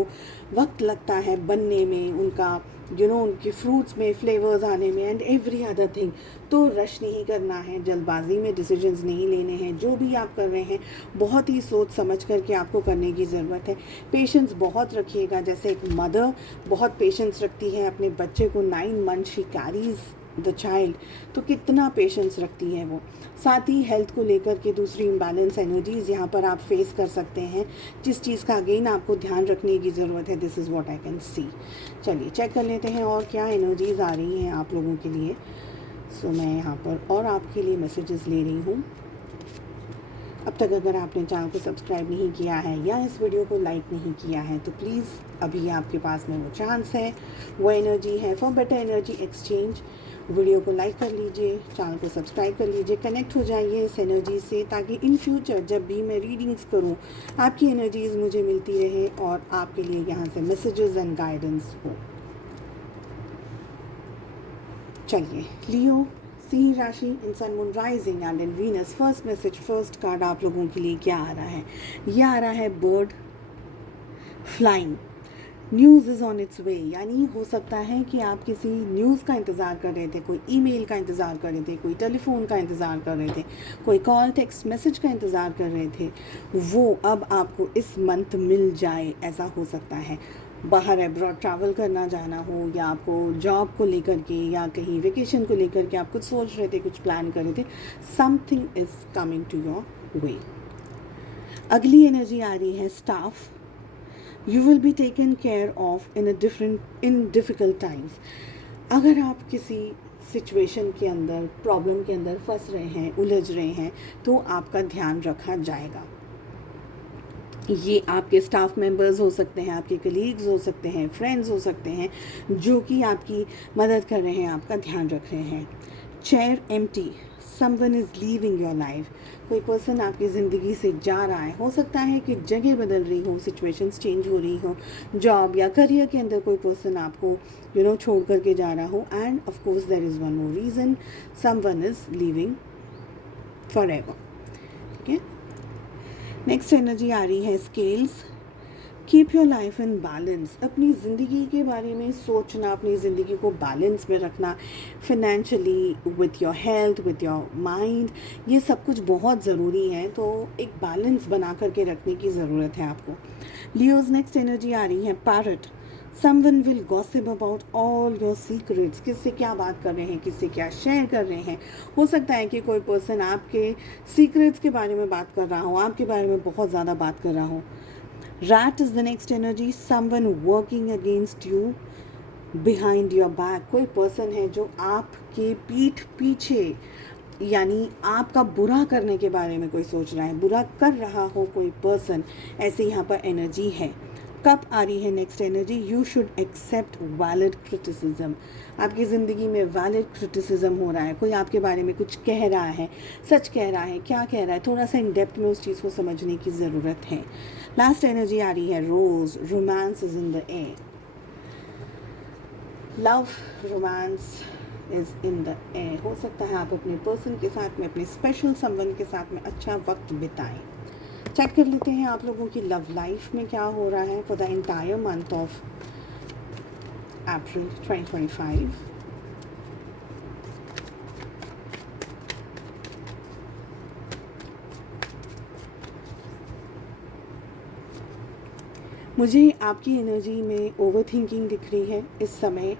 वक्त लगता है बनने में, उनका उनके फ्रूट्स में फ्लेवर्स आने में, एंड एवरी अदर थिंग। तो रश नहीं करना है, जल्दबाजी में डिसीजंस नहीं लेने हैं। जो भी आप कर रहे हैं बहुत ही सोच समझ करके आपको करने की ज़रूरत है। पेशेंस बहुत रखिएगा। जैसे एक मदर बहुत पेशेंस रखती है अपने बच्चे को, 9 month she carries the child, तो कितना पेशेंस रखती है वो। साथ ही हेल्थ को लेकर के दूसरी इम्बैलेंस एनर्जीज़ यहाँ पर आप फेस कर सकते हैं, जिस चीज़ का अगेन आपको ध्यान रखने की ज़रूरत है। This is what I can see. चलिए चेक कर लेते हैं और क्या एनर्जीज़ आ रही हैं आप लोगों के लिए। सो मैं यहाँ पर और आपके लिए मैसेजेस ले रही हूँ। अब तक अगर आपने चैनल को सब्सक्राइब नहीं किया है या इस वीडियो को लाइक नहीं किया है, तो प्लीज़ अभी आपके पास में वो चांस है, वो एनर्जी है for better energy exchange. Video को लाइक कर लीजिए, चैनल को सब्सक्राइब कर लीजिए, कनेक्ट हो जाइए इस एनर्जी से, ताकि इन फ्यूचर जब भी मैं रीडिंग्स करूं आपकी एनर्जीज़ मुझे मिलती रहे और आपके लिए यहाँ से मैसेजेस एंड गाइडेंस हो। चलिए, लियो, सिंह राशि, in sun moon rising and in Venus, first message, first card आप लोगों के लिए क्या आ रहा है? यह आ रहा है bird flying, news is on its way. यानी हो सकता है कि आप किसी न्यूज़ का इंतज़ार कर रहे थे, कोई ईमेल का इंतज़ार कर रहे थे, कोई टेलीफोन का इंतज़ार कर रहे थे, कोई कॉल टेक्स्ट मैसेज का इंतज़ार कर रहे थे, वो अब आपको इस मंथ मिल जाए, ऐसा हो सकता है। बाहर एब्रॉड ट्रैवल करना जाना हो, या आपको जॉब को लेकर के या कहीं वेकेशन को लेकर के आप कुछ सोच रहे थे, कुछ प्लान कर रहे थे, something is coming to your way. अगली एनर्जी आ रही है staff, you will be taken care of in difficult times. अगर आप किसी सिचुएशन के अंदर, प्रॉब्लम के अंदर फंस रहे हैं, उलझ रहे हैं, तो आपका ध्यान रखा जाएगा। ये आपके स्टाफ मेंबर्स हो सकते हैं, आपके कलीग्स हो सकते हैं, फ्रेंड्स हो सकते हैं, जो कि आपकी मदद कर रहे हैं, आपका ध्यान रख रहे हैं। Chair empty, someone is leaving your life, कोई पर्सन आपकी ज़िंदगी से जा रहा है। हो सकता है कि जगह बदल रही हो, सिचुएशंस चेंज हो रही हो, जॉब या करियर के अंदर कोई पर्सन आपको छोड़ करके जा रहा हो, and of course there is one more reason, someone is leaving forever. ठीक है, नेक्स्ट एनर्जी आ रही है scales, keep your life in balance. अपनी ज़िंदगी के बारे में सोचना, अपनी ज़िंदगी को बैलेंस में रखना, financially, with your health, with your mind, ये सब कुछ बहुत ज़रूरी है। तो एक बैलेंस बना करके रखने की ज़रूरत है आपको। लियोज नेक्स्ट एनर्जी आ रही है parrot, someone will gossip about all your secrets. किससे क्या बात कर रहे हैं, किससे क्या शेयर कर रहे हैं। हो सकता है कि कोई पर्सन आपके सीक्रेट्स के बारे में बात कर रहा हो, आपके बारे में बहुत ज़्यादा बात कर रहा हो। Rat is the next energy, someone working against you behind your back। कोई पर्सन है जो आपके पीठ पीछे, यानी आपका बुरा करने के बारे में कोई सोच रहा है, बुरा कर रहा हो कोई पर्सन, ऐसे यहाँ पर एनर्जी है। कब आ रही है next energy, you should accept valid criticism. आपकी ज़िंदगी में वैलिड क्रिटिसिज्म हो रहा है, कोई आपके बारे में कुछ कह रहा है, सच कह रहा है, क्या कह रहा है, थोड़ा सा इन डेप्थ में उस चीज़ को समझने की ज़रूरत है। लास्ट एनर्जी आ रही है rose, romance is in the air. Love, romance is in the air. हो सकता है आप अपने पर्सन के साथ में, अपने स्पेशल समवन के साथ में अच्छा वक्त बिताएं। चेक कर लेते हैं आप लोगों की लव लाइफ में क्या हो रहा है for the entire month of April 2025. मुझे आपकी एनर्जी में ओवर थिंकिंग दिख रही है इस समय।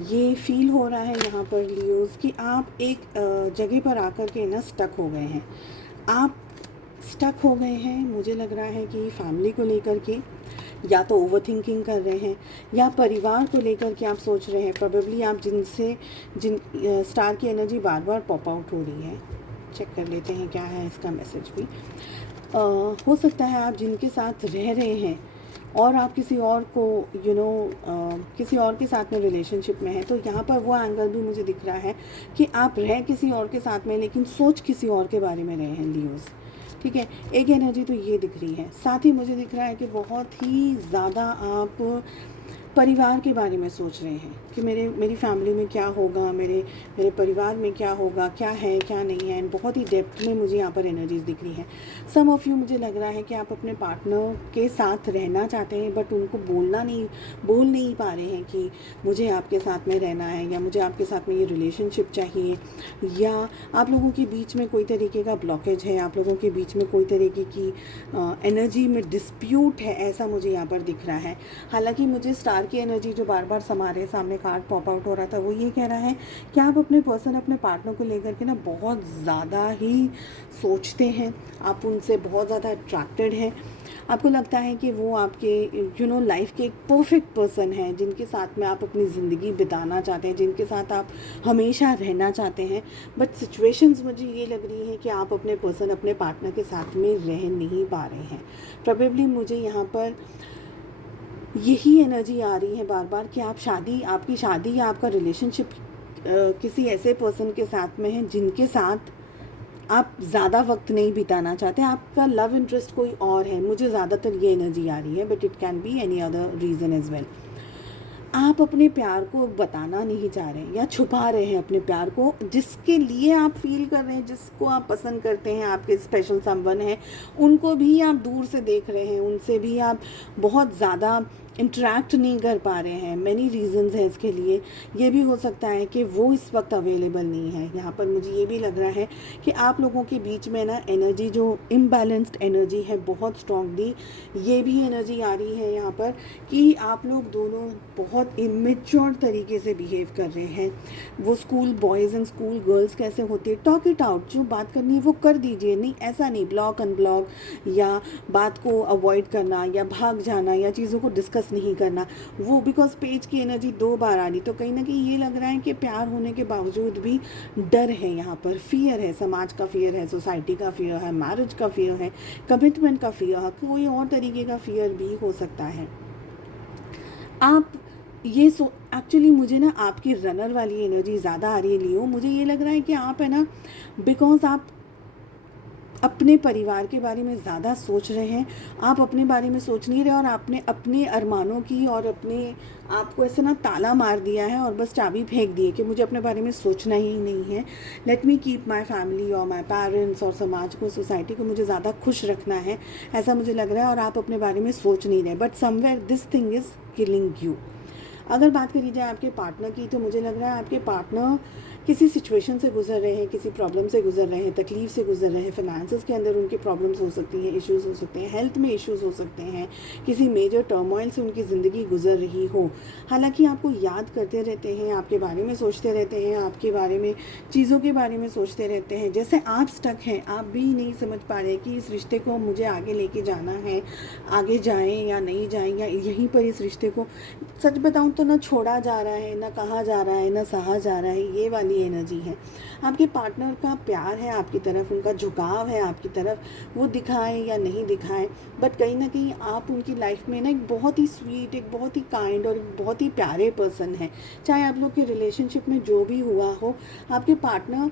ये फील हो रहा है यहाँ पर लियोज़ कि आप एक जगह पर आकर के ना स्टक हो गए हैं। आप स्टक हो गए हैं, मुझे लग रहा है कि फैमिली को लेकर के या तो ओवर थिंकिंग कर रहे हैं या परिवार को लेकर के आप सोच रहे हैं। प्रोबेबली आप जिन स्टार की एनर्जी बार बार पॉप आउट हो रही है। चेक कर लेते हैं क्या है इसका मैसेज भी। हो सकता है आप जिनके साथ रह रहे हैं और आप किसी और को किसी और के साथ में रिलेशनशिप में है, तो यहाँ पर वो एंगल भी मुझे दिख रहा है कि आप रह किसी और के साथ में लेकिन सोच किसी और के बारे में रहे हैं लियोज़। ठीक है, एक एनर्जी तो ये दिख रही है। साथ ही मुझे दिख रहा है कि बहुत ही ज़्यादा आप परिवार के बारे में सोच रहे हैं कि मेरी फैमिली में क्या होगा, मेरे परिवार में क्या होगा, क्या है क्या नहीं है। बहुत ही डेप्थ में मुझे यहाँ पर एनर्जीज दिख रही हैं। सम ऑफ़ यू, मुझे लग रहा है कि आप अपने पार्टनर के साथ रहना चाहते हैं बट उनको बोल नहीं पा रहे हैं कि मुझे आपके साथ में रहना है या मुझे आपके साथ में ये रिलेशनशिप चाहिए, या आप लोगों के बीच में कोई तरीके का ब्लॉकेज है, आप लोगों के बीच में कोई तरीके की एनर्जी में डिस्प्यूट है, ऐसा मुझे यहाँ पर दिख रहा है। हालांकि मुझे स्टार की एनर्जी जो बार बार हमारे सामने कार्ड पॉप आउट हो रहा था वो ये कह रहा है कि आप अपने पार्टनर को लेकर के ना बहुत ज़्यादा ही सोचते हैं, आप उनसे बहुत ज़्यादा अट्रैक्टेड हैं। आपको लगता है कि वो आपके लाइफ के एक परफेक्ट पर्सन है जिनके साथ में आप अपनी ज़िंदगी बिताना चाहते हैं, जिनके साथ आप हमेशा रहना चाहते हैं। बट सिचुएशंस मुझे ये लग रही है कि आप अपने पार्टनर के साथ में रह नहीं पा रहे हैं। प्रोबेबली मुझे यहाँ पर यही एनर्जी आ रही है बार बार कि आपकी शादी या आपका रिलेशनशिप किसी ऐसे पर्सन के साथ में है जिनके साथ आप ज़्यादा वक्त नहीं बिताना चाहते। आपका लव इंटरेस्ट कोई और है। मुझे ज़्यादातर ये एनर्जी आ रही है, but it can be any other reason as well. आप अपने प्यार को बताना नहीं चाह रहे हैं या छुपा रहे हैं अपने प्यार को, जिसके लिए आप फील कर रहे हैं, जिसको आप पसंद करते हैं, आपके स्पेशल समवन हैं, उनको भी आप दूर से देख रहे हैं, उनसे भी आप बहुत ज़्यादा इंटरेक्ट नहीं कर पा रहे हैं। मैनी रीज़न्स है इसके लिए। ये भी हो सकता है कि वो इस वक्त अवेलेबल नहीं है। यहाँ पर मुझे ये भी लग रहा है कि आप लोगों के बीच में ना एनर्जी जो इम्बैलेंस्ड एनर्जी है बहुत स्ट्रांगली ये भी एनर्जी आ रही है यहाँ पर कि आप लोग दोनों बहुत इमेच्योर तरीके से बिहेव कर रहे हैं। वो school boys and school girls कैसे होते हैं, टॉक इट आउट, जो बात करनी है वो कर दीजिए। नहीं, ऐसा नहीं ब्लॉक अनब्लॉक या बात को अवॉइड करना या भाग जाना या चीज़ों को डिस्कस नहीं करना। वो बिकॉज पेज की एनर्जी 2 बार आ रही, तो कहीं ना कहीं ये लग रहा है कि प्यार होने के बावजूद भी डर है, यहाँ पर फियर है, समाज का फियर है, सोसाइटी का फियर है, मैरिज का फियर है, कमिटमेंट का फियर है, कोई और तरीके का फियर भी हो सकता है। आप ये एक्चुअली मुझे ना आपकी रनर वाली एनर्जी ज़्यादा आ रही है लियो। मुझे ये लग रहा है कि आप है ना, बिकॉज आप अपने परिवार के बारे में ज़्यादा सोच रहे हैं, आप अपने बारे में सोच नहीं रहे और आपने अपने अरमानों की और अपने आप को ऐसे ना ताला मार दिया है और बस चाबी फेंक दी है कि मुझे अपने बारे में सोचना ही नहीं है। Let me keep my family और माई पेरेंट्स और समाज को, सोसाइटी को मुझे ज़्यादा खुश रखना है, ऐसा मुझे लग रहा है। और आप अपने बारे में सोच नहीं रहे, but somewhere this thing is killing you. अगर बात करी जाए आपके पार्टनर की, तो मुझे लग रहा है आपके पार्टनर किसी सिचुएशन से गुजर रहे हैं, किसी प्रॉब्लम से गुजर रहे हैं, तकलीफ से गुजर रहे हैं। फाइनेंसेस के अंदर उनकी प्रॉब्लम्स हो सकती हैं, इश्यूज़ हो सकते हैं, हेल्थ में इश्यूज़ हो सकते हैं, किसी मेजर टर्मोइल से उनकी ज़िंदगी गुजर रही हो। हालांकि आपको याद करते रहते हैं, आपके बारे में सोचते रहते हैं, आपके बारे में चीज़ों के बारे में सोचते रहते हैं। जैसे आप स्टक हैं, आप भी नहीं समझ पा रहे कि इस रिश्ते को मुझे आगे लेके जाना है, आगे जाएँ या नहीं जाएँ, या यहीं पर इस रिश्ते को, सच बताऊँ तो ना छोड़ा जा रहा है, ना कहा जा रहा है, ना सहा जा रहा है। ये वाली एनर्जी है। आपके पार्टनर का प्यार है आपकी तरफ, उनका झुकाव है आपकी तरफ, वो दिखाएं या नहीं दिखाएं, बट कहीं ना कहीं आप उनकी लाइफ में ना एक बहुत ही स्वीट, एक बहुत ही काइंड और एक बहुत ही प्यारे पर्सन है। चाहे आप लोग के रिलेशनशिप में जो भी हुआ हो, आपके पार्टनर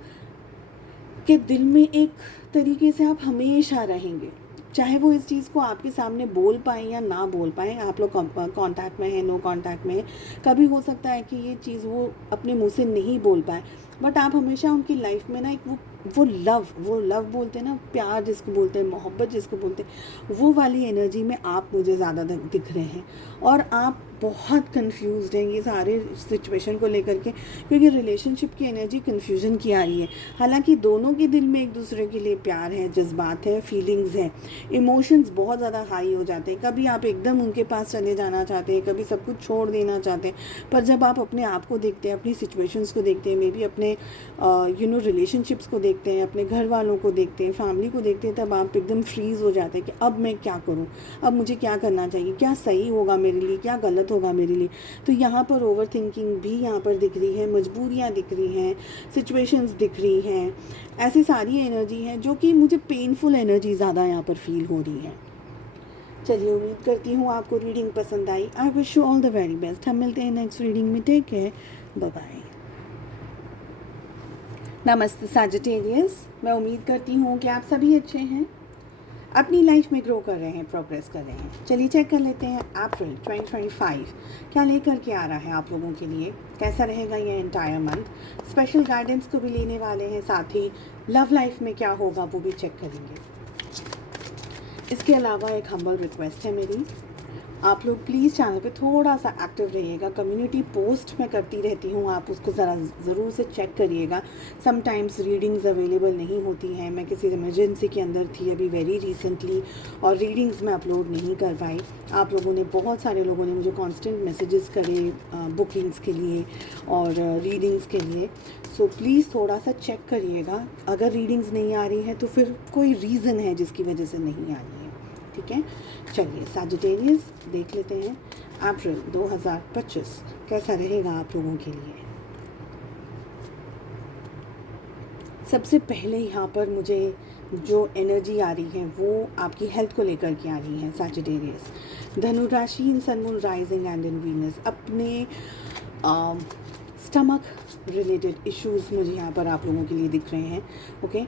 के दिल में एक तरीके से आप हमेशा रहेंगे। चाहे वो इस चीज़ को आपके सामने बोल पाएँ या ना बोल पाएँ, आप लोग कांटेक्ट में हैं, नो कांटेक्ट में है, कभी हो सकता है कि ये चीज़ वो अपने मुंह से नहीं बोल पाए, बट आप हमेशा उनकी लाइफ में ना एक वो लव बोलते हैं ना, प्यार जिसको बोलते हैं, मोहब्बत जिसको बोलते हैं, वो वाली एनर्जी में आप मुझे ज़्यादा दिख रहे हैं। और आप बहुत कंफ्यूज्ड हैं ये सारे सिचुएशन को लेकर के, क्योंकि रिलेशनशिप की एनर्जी कंफ्यूजन की आ रही है। हालांकि दोनों के दिल में एक दूसरे के लिए प्यार है, जज्बात है, फीलिंग्स है, इमोशंस बहुत ज़्यादा हाई हो जाते हैं। कभी आप एकदम उनके पास चले जाना चाहते हैं, कभी सब कुछ छोड़ देना चाहते हैं, पर जब आप अपने आप को देखते हैं, अपनी सिचुएशंस को देखते हैं, मे बी अपने रिलेशनशिप्स को देखते हैं, अपने घर वालों को देखते हैं, फैमिली को देखते हैं, तब आप एकदम फ्रीज़ हो जाते हैं कि अब मैं क्या करूँ, अब मुझे क्या करना चाहिए, क्या सही होगा मेरे लिए, क्या गलत होगा मेरे लिए। तो यहाँ पर ओवर थिंकिंग भी यहाँ पर दिख रही है, मजबूरियाँ दिख रही हैं, सिचुएशंस दिख रही हैं, ऐसी सारी एनर्जी है जो कि मुझे पेनफुल एनर्जी ज़्यादा यहाँ पर फील हो रही है। चलिए, उम्मीद करती हूँ आपको रीडिंग पसंद आई। I wish you all the very best. हम मिलते हैं नेक्स्ट रीडिंग में। Take care, bye bye. नमस्ते सैजिटेरियस, मैं उम्मीद करती हूँ कि आप सभी अच्छे हैं, अपनी लाइफ में ग्रो कर रहे हैं, प्रोग्रेस कर रहे हैं। चलिए चेक कर लेते हैं अप्रैल 2025 क्या लेकर के आ रहा है आप लोगों के लिए, कैसा रहेगा ये एंटायर मंथ। स्पेशल गाइडेंस को भी लेने वाले हैं, साथ ही लव लाइफ में क्या होगा वो भी चेक करेंगे। इसके अलावा एक हम्बल रिक्वेस्ट है मेरी, आप लोग प्लीज़ चैनल पे थोड़ा सा एक्टिव रहिएगा। कम्युनिटी पोस्ट मैं करती रहती हूँ, आप उसको ज़रूर से चेक करिएगा। समटाइम्स रीडिंग्स अवेलेबल नहीं होती हैं, मैं किसी इमरजेंसी के अंदर थी अभी वेरी रिसेंटली, और रीडिंग्स मैं अपलोड नहीं कर पाई। आप लोगों ने, बहुत सारे लोगों ने मुझे कांस्टेंट मैसेजेस करे बुकिंग्स के लिए और रीडिंग्स के लिए। सो प्लीज़ थोड़ा सा चेक करिएगा, अगर रीडिंग्स नहीं आ रही हैं तो फिर कोई रीज़न है जिसकी वजह से नहीं आ रही है, ठीक है। चलिए सैजिटेरियस देख लेते हैं अप्रैल 2025 कैसा रहेगा आप लोगों के लिए। सबसे पहले यहाँ पर मुझे जो एनर्जी आ रही है वो आपकी हेल्थ को लेकर के आ रही है सैजिटेरियस। धनु राशि in sun moon rising and in Venus, अपने स्टमक रिलेटेड इश्यूज़ मुझे यहाँ पर आप लोगों के लिए दिख रहे हैं। ओके,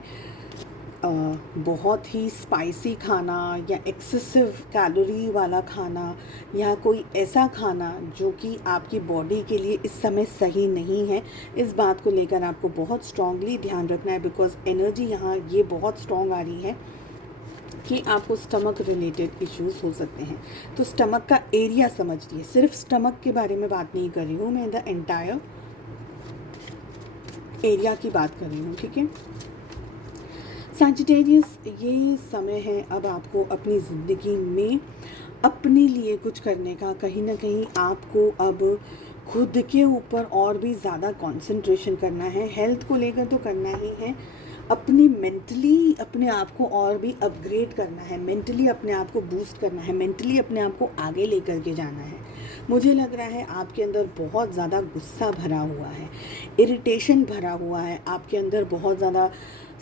बहुत ही स्पाइसी खाना या एक्सेसिव कैलोरी वाला खाना या कोई ऐसा खाना जो कि आपकी बॉडी के लिए इस समय सही नहीं है, इस बात को लेकर आपको बहुत स्ट्रांगली ध्यान रखना है। बिकॉज एनर्जी यहाँ ये बहुत स्ट्रांग आ रही है कि आपको स्टमक रिलेटेड इश्यूज़ हो सकते हैं। तो स्टमक का एरिया समझिए, सिर्फ स्टमक के बारे में बात नहीं कर रही हूँ मैं, द एंटायर एरिया की बात कर रही हूँ, ठीक है। सैजिटेरियस, ये समय है अब आपको अपनी ज़िंदगी में अपने लिए कुछ करने का। कहीं ना कहीं आपको अब खुद के ऊपर और भी ज़्यादा कंसंट्रेशन करना है। हेल्थ को लेकर तो करना ही है, अपनी मेंटली अपने आप को और भी अपग्रेड करना है, मेंटली अपने आप को बूस्ट करना है, मेंटली अपने आप को आगे लेकर के जाना है। मुझे लग रहा है आपके अंदर बहुत ज़्यादा गुस्सा भरा हुआ है, इरिटेशन भरा हुआ है, आपके अंदर बहुत ज़्यादा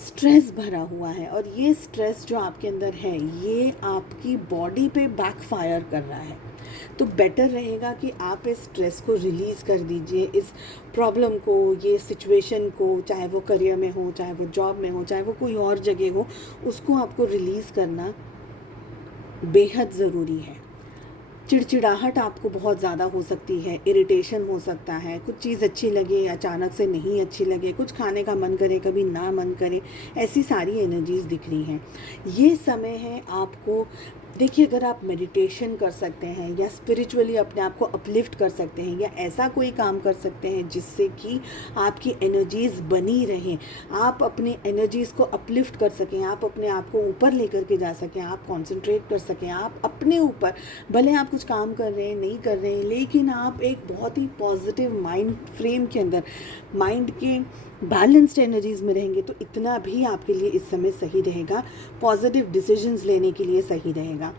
स्ट्रेस भरा हुआ है, और ये स्ट्रेस जो आपके अंदर है ये आपकी बॉडी पे बैकफायर कर रहा है। तो बेटर रहेगा कि आप इस स्ट्रेस को रिलीज़ कर दीजिए, इस प्रॉब्लम को, ये सिचुएशन को, चाहे वो करियर में हो, चाहे वो जॉब में हो, चाहे वो कोई और जगह हो, उसको आपको रिलीज़ करना बेहद ज़रूरी है। चिड़चिड़ाहट आपको बहुत ज़्यादा हो सकती है, इरिटेशन हो सकता है, कुछ चीज़ अच्छी लगे अचानक से नहीं अच्छी लगे, कुछ खाने का मन करे कभी ना मन करे, ऐसी सारी एनर्जीज़ दिख रही हैं। ये समय है आपको, देखिए, अगर आप मेडिटेशन कर सकते हैं या स्पिरिचुअली अपने आप को अपलिफ्ट कर सकते हैं या ऐसा कोई काम कर सकते हैं जिससे कि आपकी एनर्जीज़ बनी रहें, आप अपने एनर्जीज़ को अपलिफ्ट कर सकें, आप अपने आप को ऊपर लेकर के जा सकें, आप कंसंट्रेट कर सकें, आप अपने ऊपर, भले आप कुछ काम कर रहे हैं नहीं कर रहे हैं, लेकिन आप एक बहुत ही पॉजिटिव माइंड फ्रेम के अंदर, माइंड के बैलेंस्ड एनर्जीज़ में रहेंगे तो इतना भी आपके लिए इस समय सही रहेगा, पॉजिटिव डिसीजंस लेने के लिए सही रहेगा।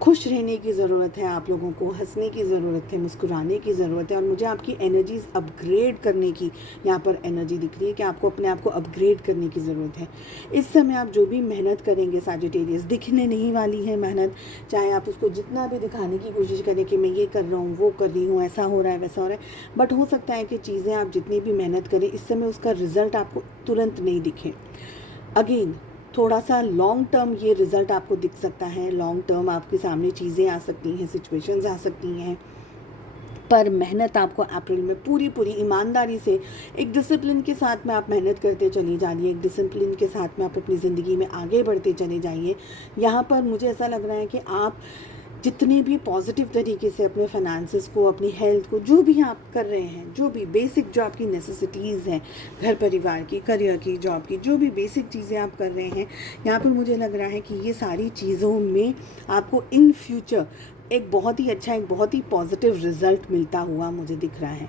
खुश रहने की ज़रूरत है, आप लोगों को हंसने की ज़रूरत है, मुस्कुराने की ज़रूरत है, और मुझे आपकी एनर्जीज़ अपग्रेड करने की यहाँ पर एनर्जी दिख रही है कि आपको अपने आप को अपग्रेड करने की ज़रूरत है। इस समय आप जो भी मेहनत करेंगे सैजिटेरियस, दिखने नहीं वाली है मेहनत, चाहे आप उसको जितना भी दिखाने की कोशिश करें कि मैं ये कर रहा हूँ, वो कर रही हूँ, ऐसा हो रहा है, वैसा हो रहा है, बट हो सकता है कि चीज़ें आप जितनी भी मेहनत करें इस समय उसका रिज़ल्ट आपको तुरंत नहीं दिखे। अगेन थोड़ा सा लॉन्ग टर्म ये रिज़ल्ट आपको दिख सकता है, लॉन्ग टर्म आपके सामने चीज़ें आ सकती हैं, सिचुएशंस आ सकती हैं, पर मेहनत आपको अप्रैल में पूरी ईमानदारी से, एक डिसिप्लिन के साथ में आप मेहनत करते चली जाइए, एक डिसिप्लिन के साथ में आप अपनी ज़िंदगी में आगे बढ़ते चले जाइए। यहाँ पर मुझे ऐसा लग रहा है कि आप जितने भी पॉजिटिव तरीके से अपने फाइनेंसेस को, अपनी हेल्थ को, जो भी आप कर रहे हैं, जो भी बेसिक जो आपकी नेसेसिटीज़ हैं, घर परिवार की, करियर की, जॉब की, जो भी बेसिक चीज़ें आप कर रहे हैं, यहाँ पर मुझे लग रहा है कि ये सारी चीज़ों में आपको इन फ्यूचर एक बहुत ही अच्छा, एक बहुत ही पॉजिटिव रिज़ल्ट मिलता हुआ मुझे दिख रहा है।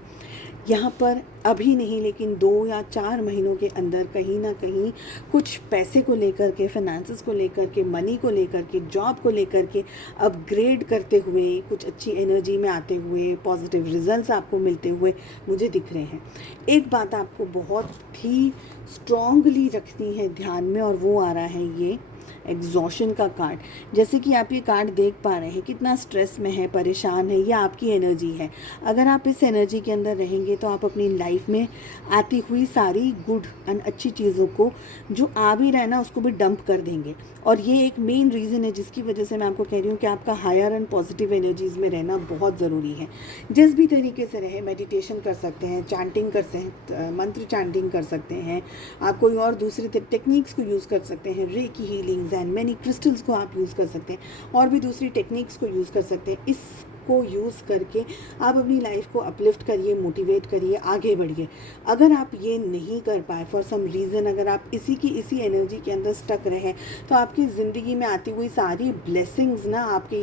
यहाँ पर अभी नहीं, लेकिन 2 या 4 महीनों के अंदर कहीं ना कहीं कुछ पैसे को लेकर के, फाइनेंसेस को लेकर के, मनी को लेकर के, जॉब को लेकर के अपग्रेड करते हुए, कुछ अच्छी एनर्जी में आते हुए, पॉजिटिव रिजल्ट्स आपको मिलते हुए मुझे दिख रहे हैं। एक बात आपको बहुत ही स्ट्रॉन्गली रखनी है ध्यान में, और वो आ रहा है ये एग्जॉशन का कार्ड। जैसे कि आप ये कार्ड देख पा रहे हैं, कितना स्ट्रेस में है, परेशान है, ये आपकी एनर्जी है। अगर आप इस एनर्जी के अंदर रहेंगे तो आप अपनी लाइफ में आती हुई सारी गुड एंड अच्छी चीज़ों को, जो आ भी रहा है ना, उसको भी डंप कर देंगे। और ये एक मेन रीज़न है जिसकी वजह से मैं आपको कह रही हूँ कि आपका हायर एंड पॉजिटिव एनर्जीज़ में रहना बहुत ज़रूरी है। जिस भी तरीके से रहे, मेडिटेशन कर सकते हैं, चैंटिंग कर सकते हैं, मंत्र चैंटिंग कर सकते हैं, आप कोई और दूसरी टेक्निक्स को यूज़ कर सकते हैं, reiki healings and many crystals को आप यूज़ कर सकते हैं, और भी दूसरी टेक्निक्स को यूज़ कर सकते हैं। इसको यूज़ करके आप अपनी लाइफ को अपलिफ्ट करिए, मोटिवेट करिए, आगे बढ़िए। अगर आप ये नहीं कर पाए फॉर सम रीज़न, अगर आप इसी एनर्जी के अंदर स्टक रहे, तो आपकी ज़िंदगी में आती हुई सारी ब्लेसिंग्स ना, आपके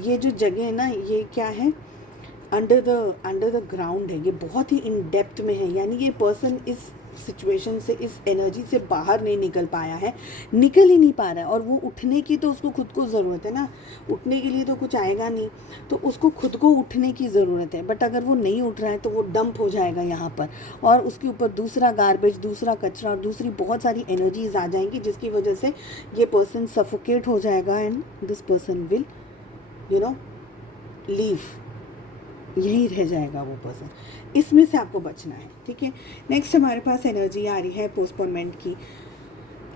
ये जो जगह है ना, ये क्या है, अंडर द ग्राउंड है, ये बहुत ही इन डेप्थ में है। यानी ये पर्सन इस सिचुएशन से, इस एनर्जी से बाहर नहीं निकल पाया है, निकल ही नहीं पा रहा है। और वो उठने की तो उसको खुद को ज़रूरत है ना, उठने के लिए तो कुछ आएगा नहीं, तो उसको खुद को उठने की ज़रूरत है। बट अगर वो नहीं उठ रहा है तो वो डंप हो जाएगा यहाँ पर, और उसके ऊपर दूसरा गार्बेज, दूसरा कचरा और दूसरी बहुत सारी एनर्जीज आ जाएंगी, जिसकी वजह से ये पर्सन सफोकेट हो जाएगा and this person will leave, यही रह जाएगा वो पर्सन। इसमें से आपको बचना है, ठीक है। नेक्स्ट हमारे पास एनर्जी आ रही है पोस्टपोनमेंट की।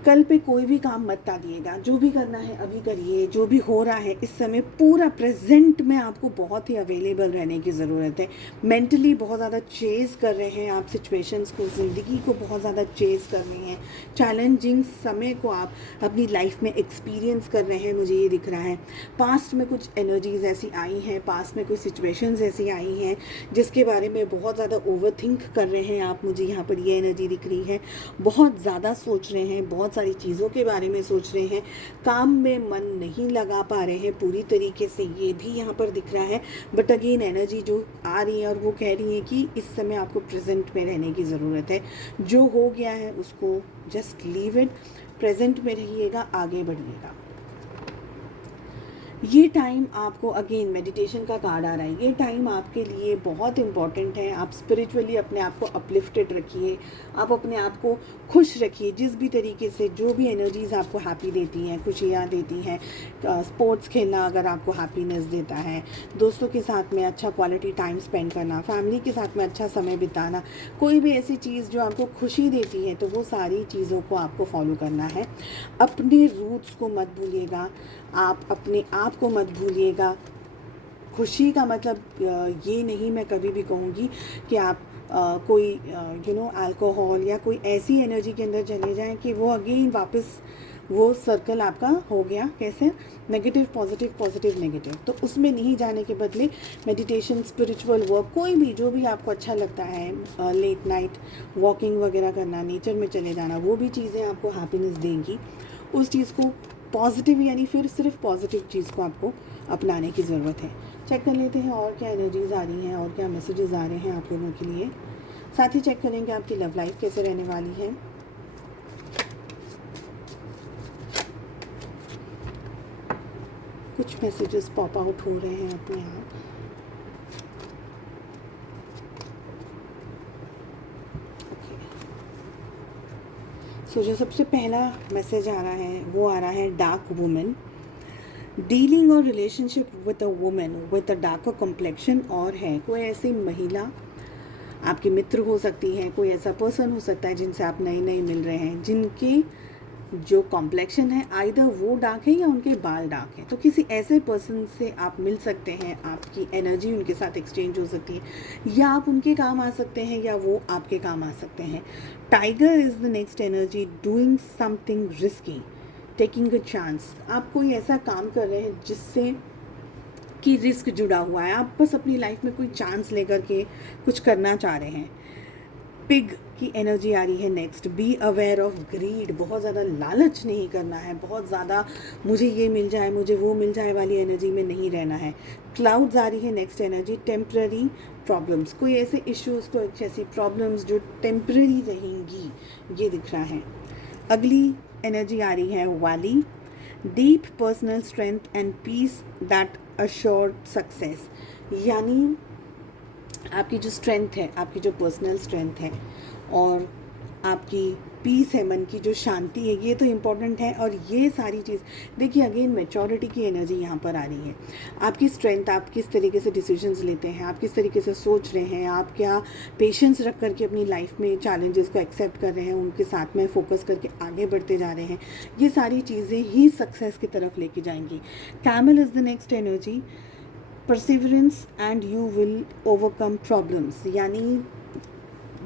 कल पे कोई भी काम मत टालिएगा, जो भी करना है अभी करिए। जो भी हो रहा है इस समय, पूरा प्रेजेंट में आपको बहुत ही अवेलेबल रहने की ज़रूरत है। मेंटली बहुत ज़्यादा चेज़ कर रहे हैं आप सिचुएशंस को, ज़िंदगी को बहुत ज़्यादा चेज़ कर रहे हैं, चैलेंजिंग समय को आप अपनी लाइफ में एक्सपीरियंस कर रहे हैं, मुझे ये दिख रहा है। पास्ट में कुछ एनर्जीज़ ऐसी आई हैं, पास्ट में कुछ सिचुएशंस ऐसी आई हैं जिसके बारे में बहुत ज़्यादा ओवर थिंक कर रहे हैं आप। मुझे यहाँ पर ये एनर्जी दिख रही है, बहुत ज़्यादा सोच रहे हैं, बहुत सारी चीज़ों के बारे में सोच रहे हैं, काम में मन नहीं लगा पा रहे हैं पूरी तरीके से, ये भी यहाँ पर दिख रहा है। बट अगेन एनर्जी जो आ रही है और वो कह रही है कि इस समय आपको प्रेजेंट में रहने की ज़रूरत है। जो हो गया है उसको जस्ट लीव इट, प्रेजेंट में रहिएगा, आगे बढ़िएगा। ये टाइम आपको, अगेन मेडिटेशन का कार्ड आ रहा है, ये टाइम आपके लिए बहुत इम्पॉर्टेंट है। आप स्पिरिचुअली अपने आप को अपलिफ्टेड रखिए, आप अपने आप को खुश रखिए, जिस भी तरीके से जो भी एनर्जीज़ आपको हैप्पी देती हैं, खुशियाँ देती हैं। स्पोर्ट्स खेलना अगर आपको हैप्पीनेस देता है, दोस्तों के साथ में अच्छा क्वालिटी टाइम स्पेंड करना, फैमिली के साथ में अच्छा समय बिताना, कोई भी ऐसी चीज़ जो आपको खुशी देती है, तो वो सारी चीज़ों को आपको फॉलो करना है। अपने रूट्स को मत भूलिएगा, आप अपने आप को मत भूलिएगा। खुशी का मतलब ये नहीं मैं कभी भी कहूँगी कि आप कोई अल्कोहल या कोई ऐसी एनर्जी के अंदर चले जाएं कि वो अगेन वापस वो सर्कल आपका हो गया, कैसे, नेगेटिव पॉजिटिव, पॉजिटिव नेगेटिव। तो उसमें नहीं जाने के बदले मेडिटेशन, स्पिरिचुअल वर्क, कोई भी जो भी आपको अच्छा लगता है, लेट नाइट वॉकिंग वगैरह करना, नेचर में चले जाना, वो भी चीज़ें आपको हैप्पीनेस देंगी। उस चीज़ को पॉजिटिव, यानी फिर सिर्फ पॉजिटिव चीज़ को आपको अपनाने की ज़रूरत है। चेक कर लेते हैं और क्या एनर्जीज़ आ रही हैं और क्या मैसेजेस आ रहे हैं आप लोगों के लिए। साथ ही चेक करेंगे आपकी लव लाइफ कैसे रहने वाली है। कुछ मैसेजेस पॉप आउट हो रहे हैं अपने आप। सो जो सबसे पहला मैसेज आ रहा है वो आ रहा है डार्क वुमेन, डीलिंग और relationship with a women with a darker complexion. और है कोई ऐसी महिला, आपकी मित्र हो सकती है, कोई ऐसा पर्सन हो सकता है जिनसे आप नए नए मिल रहे हैं, जिनके जो कॉम्प्लेक्शन है आइदर वो डार्क है या उनके बाल डार्क है। तो किसी ऐसे पर्सन से आप मिल सकते हैं, आपकी एनर्जी उनके साथ एक्सचेंज हो सकती है, या आप उनके काम आ सकते हैं या वो आपके काम आ सकते हैं। Tiger is the next energy, doing something risky, taking a chance. आप कोई ऐसा काम कर रहे हैं जिससे कि रिस्क जुड़ा हुआ है, आप बस अपनी लाइफ में कोई चांस लेकर के कुछ करना चाह रहे हैं। पिग की एनर्जी आ रही है next. Be aware of greed, बहुत ज़्यादा लालच नहीं करना है, बहुत ज़्यादा मुझे ये मिल जाए मुझे वो मिल जाए वाली एनर्जी में नहीं रहना है। क्लाउड्स आ रही है नेक्स्ट एनर्जी। टेम्पररी प्रॉब्लम्स, कोई ऐसे इश्यूज़, कोई ऐसी प्रॉब्लम्स जो टेम्पररी रहेंगी, ये दिख रहा है। अगली एनर्जी आ रही है वाली। Deep personal strength and peace that assured success, यानी आपकी जो स्ट्रेंथ है, आपकी जो पर्सनल स्ट्रेंथ है और आपकी पीस है, मन की जो शांति है, ये तो इम्पॉर्टेंट है। और ये सारी चीज़ देखिए, अगेन मैच्योरिटी की एनर्जी यहाँ पर आ रही है। आपकी स्ट्रेंथ, आप किस तरीके से डिसीजंस लेते हैं, आप किस तरीके से सोच रहे हैं, आप क्या पेशेंस रख करके अपनी लाइफ में चैलेंजेस को एक्सेप्ट कर रहे हैं, उनके साथ में फोकस करके आगे बढ़ते जा रहे हैं, ये सारी चीज़ें ही सक्सेस की तरफ लेके जाएंगी। Camel is the next energy. Perseverance and you will overcome problems, यानी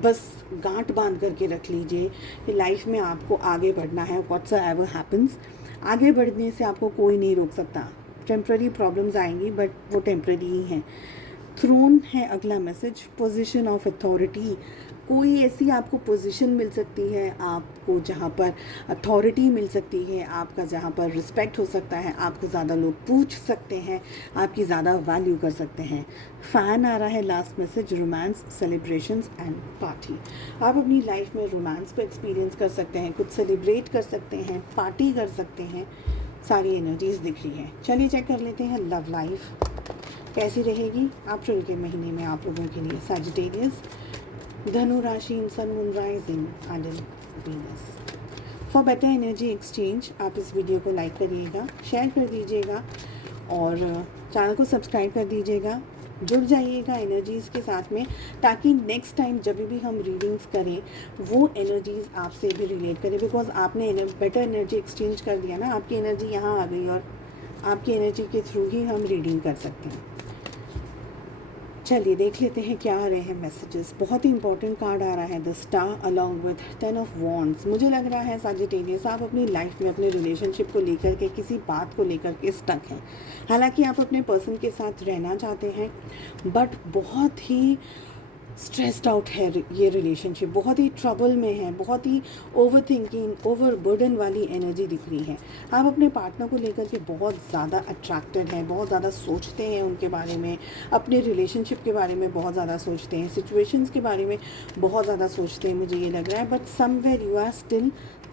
बस गांठ बांध करके रख लीजिए कि लाइफ में आपको आगे बढ़ना है। व्हाट्स एवर हैपन्स, आगे बढ़ने से आपको कोई नहीं रोक सकता। टेम्प्रेरी प्रॉब्लम्स आएंगी बट वो टेम्प्रेरी ही हैं। थ्रोन है अगला मैसेज। पोजीशन ऑफ अथॉरिटी, कोई ऐसी आपको पोजीशन मिल सकती है, आपको जहाँ पर अथॉरिटी मिल सकती है, आपका जहाँ पर रिस्पेक्ट हो सकता है, आपको ज़्यादा लोग पूछ सकते हैं, आपकी ज़्यादा वैल्यू कर सकते हैं। फ़ैन आ रहा है last message. Romance, celebrations and party, आप अपनी लाइफ में रोमांस को एक्सपीरियंस कर सकते हैं, कुछ सेलिब्रेट कर सकते हैं, पार्टी कर सकते हैं, सारी एनर्जीज़ दिख रही हैं। चलिए चेक कर लेते हैं लव लाइफ कैसी रहेगी अप्रैल के महीने में आप लोगों के लिए। सैजिटेरियस, धनु राशि, in sun moon rising and in Venus. For better energy exchange आप इस वीडियो को लाइक करिएगा, शेयर कर दीजिएगा और चैनल को सब्सक्राइब कर दीजिएगा। जुड़ जाइएगा एनर्जीज़ के साथ में, ताकि नेक्स्ट टाइम जब भी हम रीडिंग्स करें वो एनर्जीज़ आपसे भी रिलेट करें। बिकॉज आपने बेटर एनर्जी एक्सचेंज कर दिया ना, आपकी एनर्जी यहाँ आ गई और आपकी एनर्जी के थ्रू ही हम रीडिंग कर सकते हैं। चलिए देख लेते हैं क्या आ रहे हैं मैसेजेस। बहुत ही इंपॉर्टेंट कार्ड आ रहा है, the star along with 10 of wands. मुझे लग रहा है सजिटेरियस, आप अपनी लाइफ में अपने रिलेशनशिप को लेकर के, किसी बात को लेकर के स्टक हैं। हालांकि आप अपने पर्सन के साथ रहना चाहते हैं बट बहुत ही स्ट्रेस्ड आउट है ये रिलेशनशिप, बहुत ही ट्रबल में है, बहुत ही ओवर थिंकिंग, ओवर बर्डन वाली एनर्जी दिख रही है। आप अपने पार्टनर को लेकर के बहुत ज़्यादा अट्रैक्टेड हैं, बहुत ज़्यादा सोचते हैं उनके बारे में, अपने रिलेशनशिप के बारे में बहुत ज़्यादा सोचते हैं, सिचुएशंस के बारे में बहुत ज़्यादा सोचते हैं, मुझे ये लग रहा है। But somewhere you are still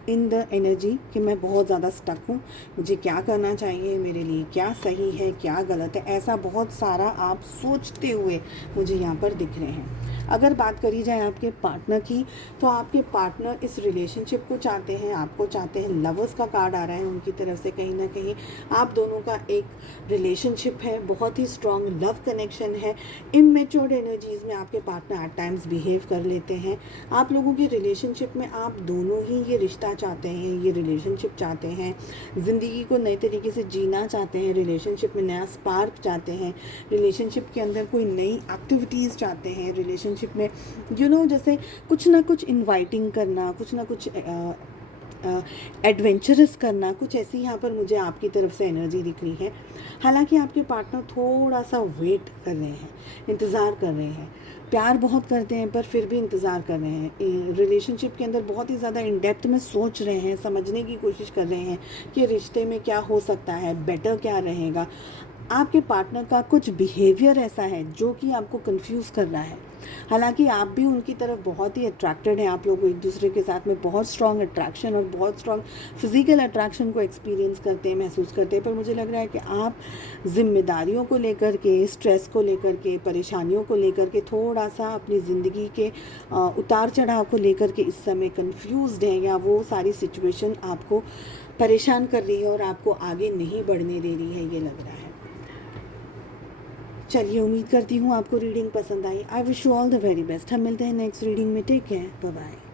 in the energy कि मैं बहुत ज़्यादा स्टक हूँ, मुझे क्या करना चाहिए, मेरे लिए क्या सही है क्या गलत है, ऐसा बहुत सारा आप सोचते हुए मुझे यहाँ पर दिख रहे हैं। अगर बात करी जाए आपके पार्टनर की, तो आपके पार्टनर इस रिलेशनशिप को चाहते हैं, आपको चाहते हैं। लवर्स का कार्ड आ रहा है उनकी तरफ से, कहीं ना कहीं आप दोनों का एक रिलेशनशिप है, बहुत ही स्ट्रॉन्ग लव कनेक्शन है। इमैच्योर्ड एनर्जीज़ में आपके पार्टनर एट टाइम्स बिहेव कर लेते हैं। आप लोगों की रिलेशनशिप में आप दोनों ही ये रिश्ता चाहते हैं, ये रिलेशनशिप चाहते हैं, ज़िंदगी को नए तरीके से जीना चाहते हैं, रिलेशनशिप में नया स्पार्क चाहते हैं, रिलेशनशिप के अंदर कोई नई एक्टिविटीज़ चाहते हैं, रिलेशनशिप में जैसे कुछ ना कुछ इनवाइटिंग करना, कुछ ना कुछ एडवेंचरस करना, कुछ ऐसी यहाँ पर मुझे आपकी तरफ से एनर्जी दिख रही है। हालांकि आपके पार्टनर थोड़ा सा वेट कर रहे हैं, इंतज़ार कर रहे हैं, प्यार बहुत करते हैं पर फिर भी इंतज़ार कर रहे हैं। रिलेशनशिप के अंदर बहुत ही ज़्यादा इन डेप्थ में सोच रहे हैं, समझने की कोशिश कर रहे हैं कि रिश्ते में क्या हो सकता है, बेटर क्या रहेगा। आपके पार्टनर का कुछ बिहेवियर ऐसा है जो कि आपको कंफ्यूज कर रहा है। हालांकि आप भी उनकी तरफ बहुत ही अट्रैक्टेड हैं, आप लोग एक दूसरे के साथ में बहुत स्ट्रॉन्ग अट्रैक्शन और बहुत स्ट्रॉन्ग फिजिकल अट्रैक्शन को एक्सपीरियंस करते हैं, महसूस करते हैं। पर मुझे लग रहा है कि आप जिम्मेदारियों को लेकर के, स्ट्रेस को लेकर के, परेशानियों को लेकर के, थोड़ा सा अपनी ज़िंदगी के उतार चढ़ाव को लेकर के इस समय कन्फ्यूज़्ड हैं, या वो सारी सिचुएशन आपको परेशान कर रही है और आपको आगे नहीं बढ़ने दे रही है, ये लग रहा है। चलिए उम्मीद करती हूँ आपको रीडिंग पसंद आई। I wish you all the very best. हम मिलते हैं नेक्स्ट रीडिंग में। Take care, bye bye.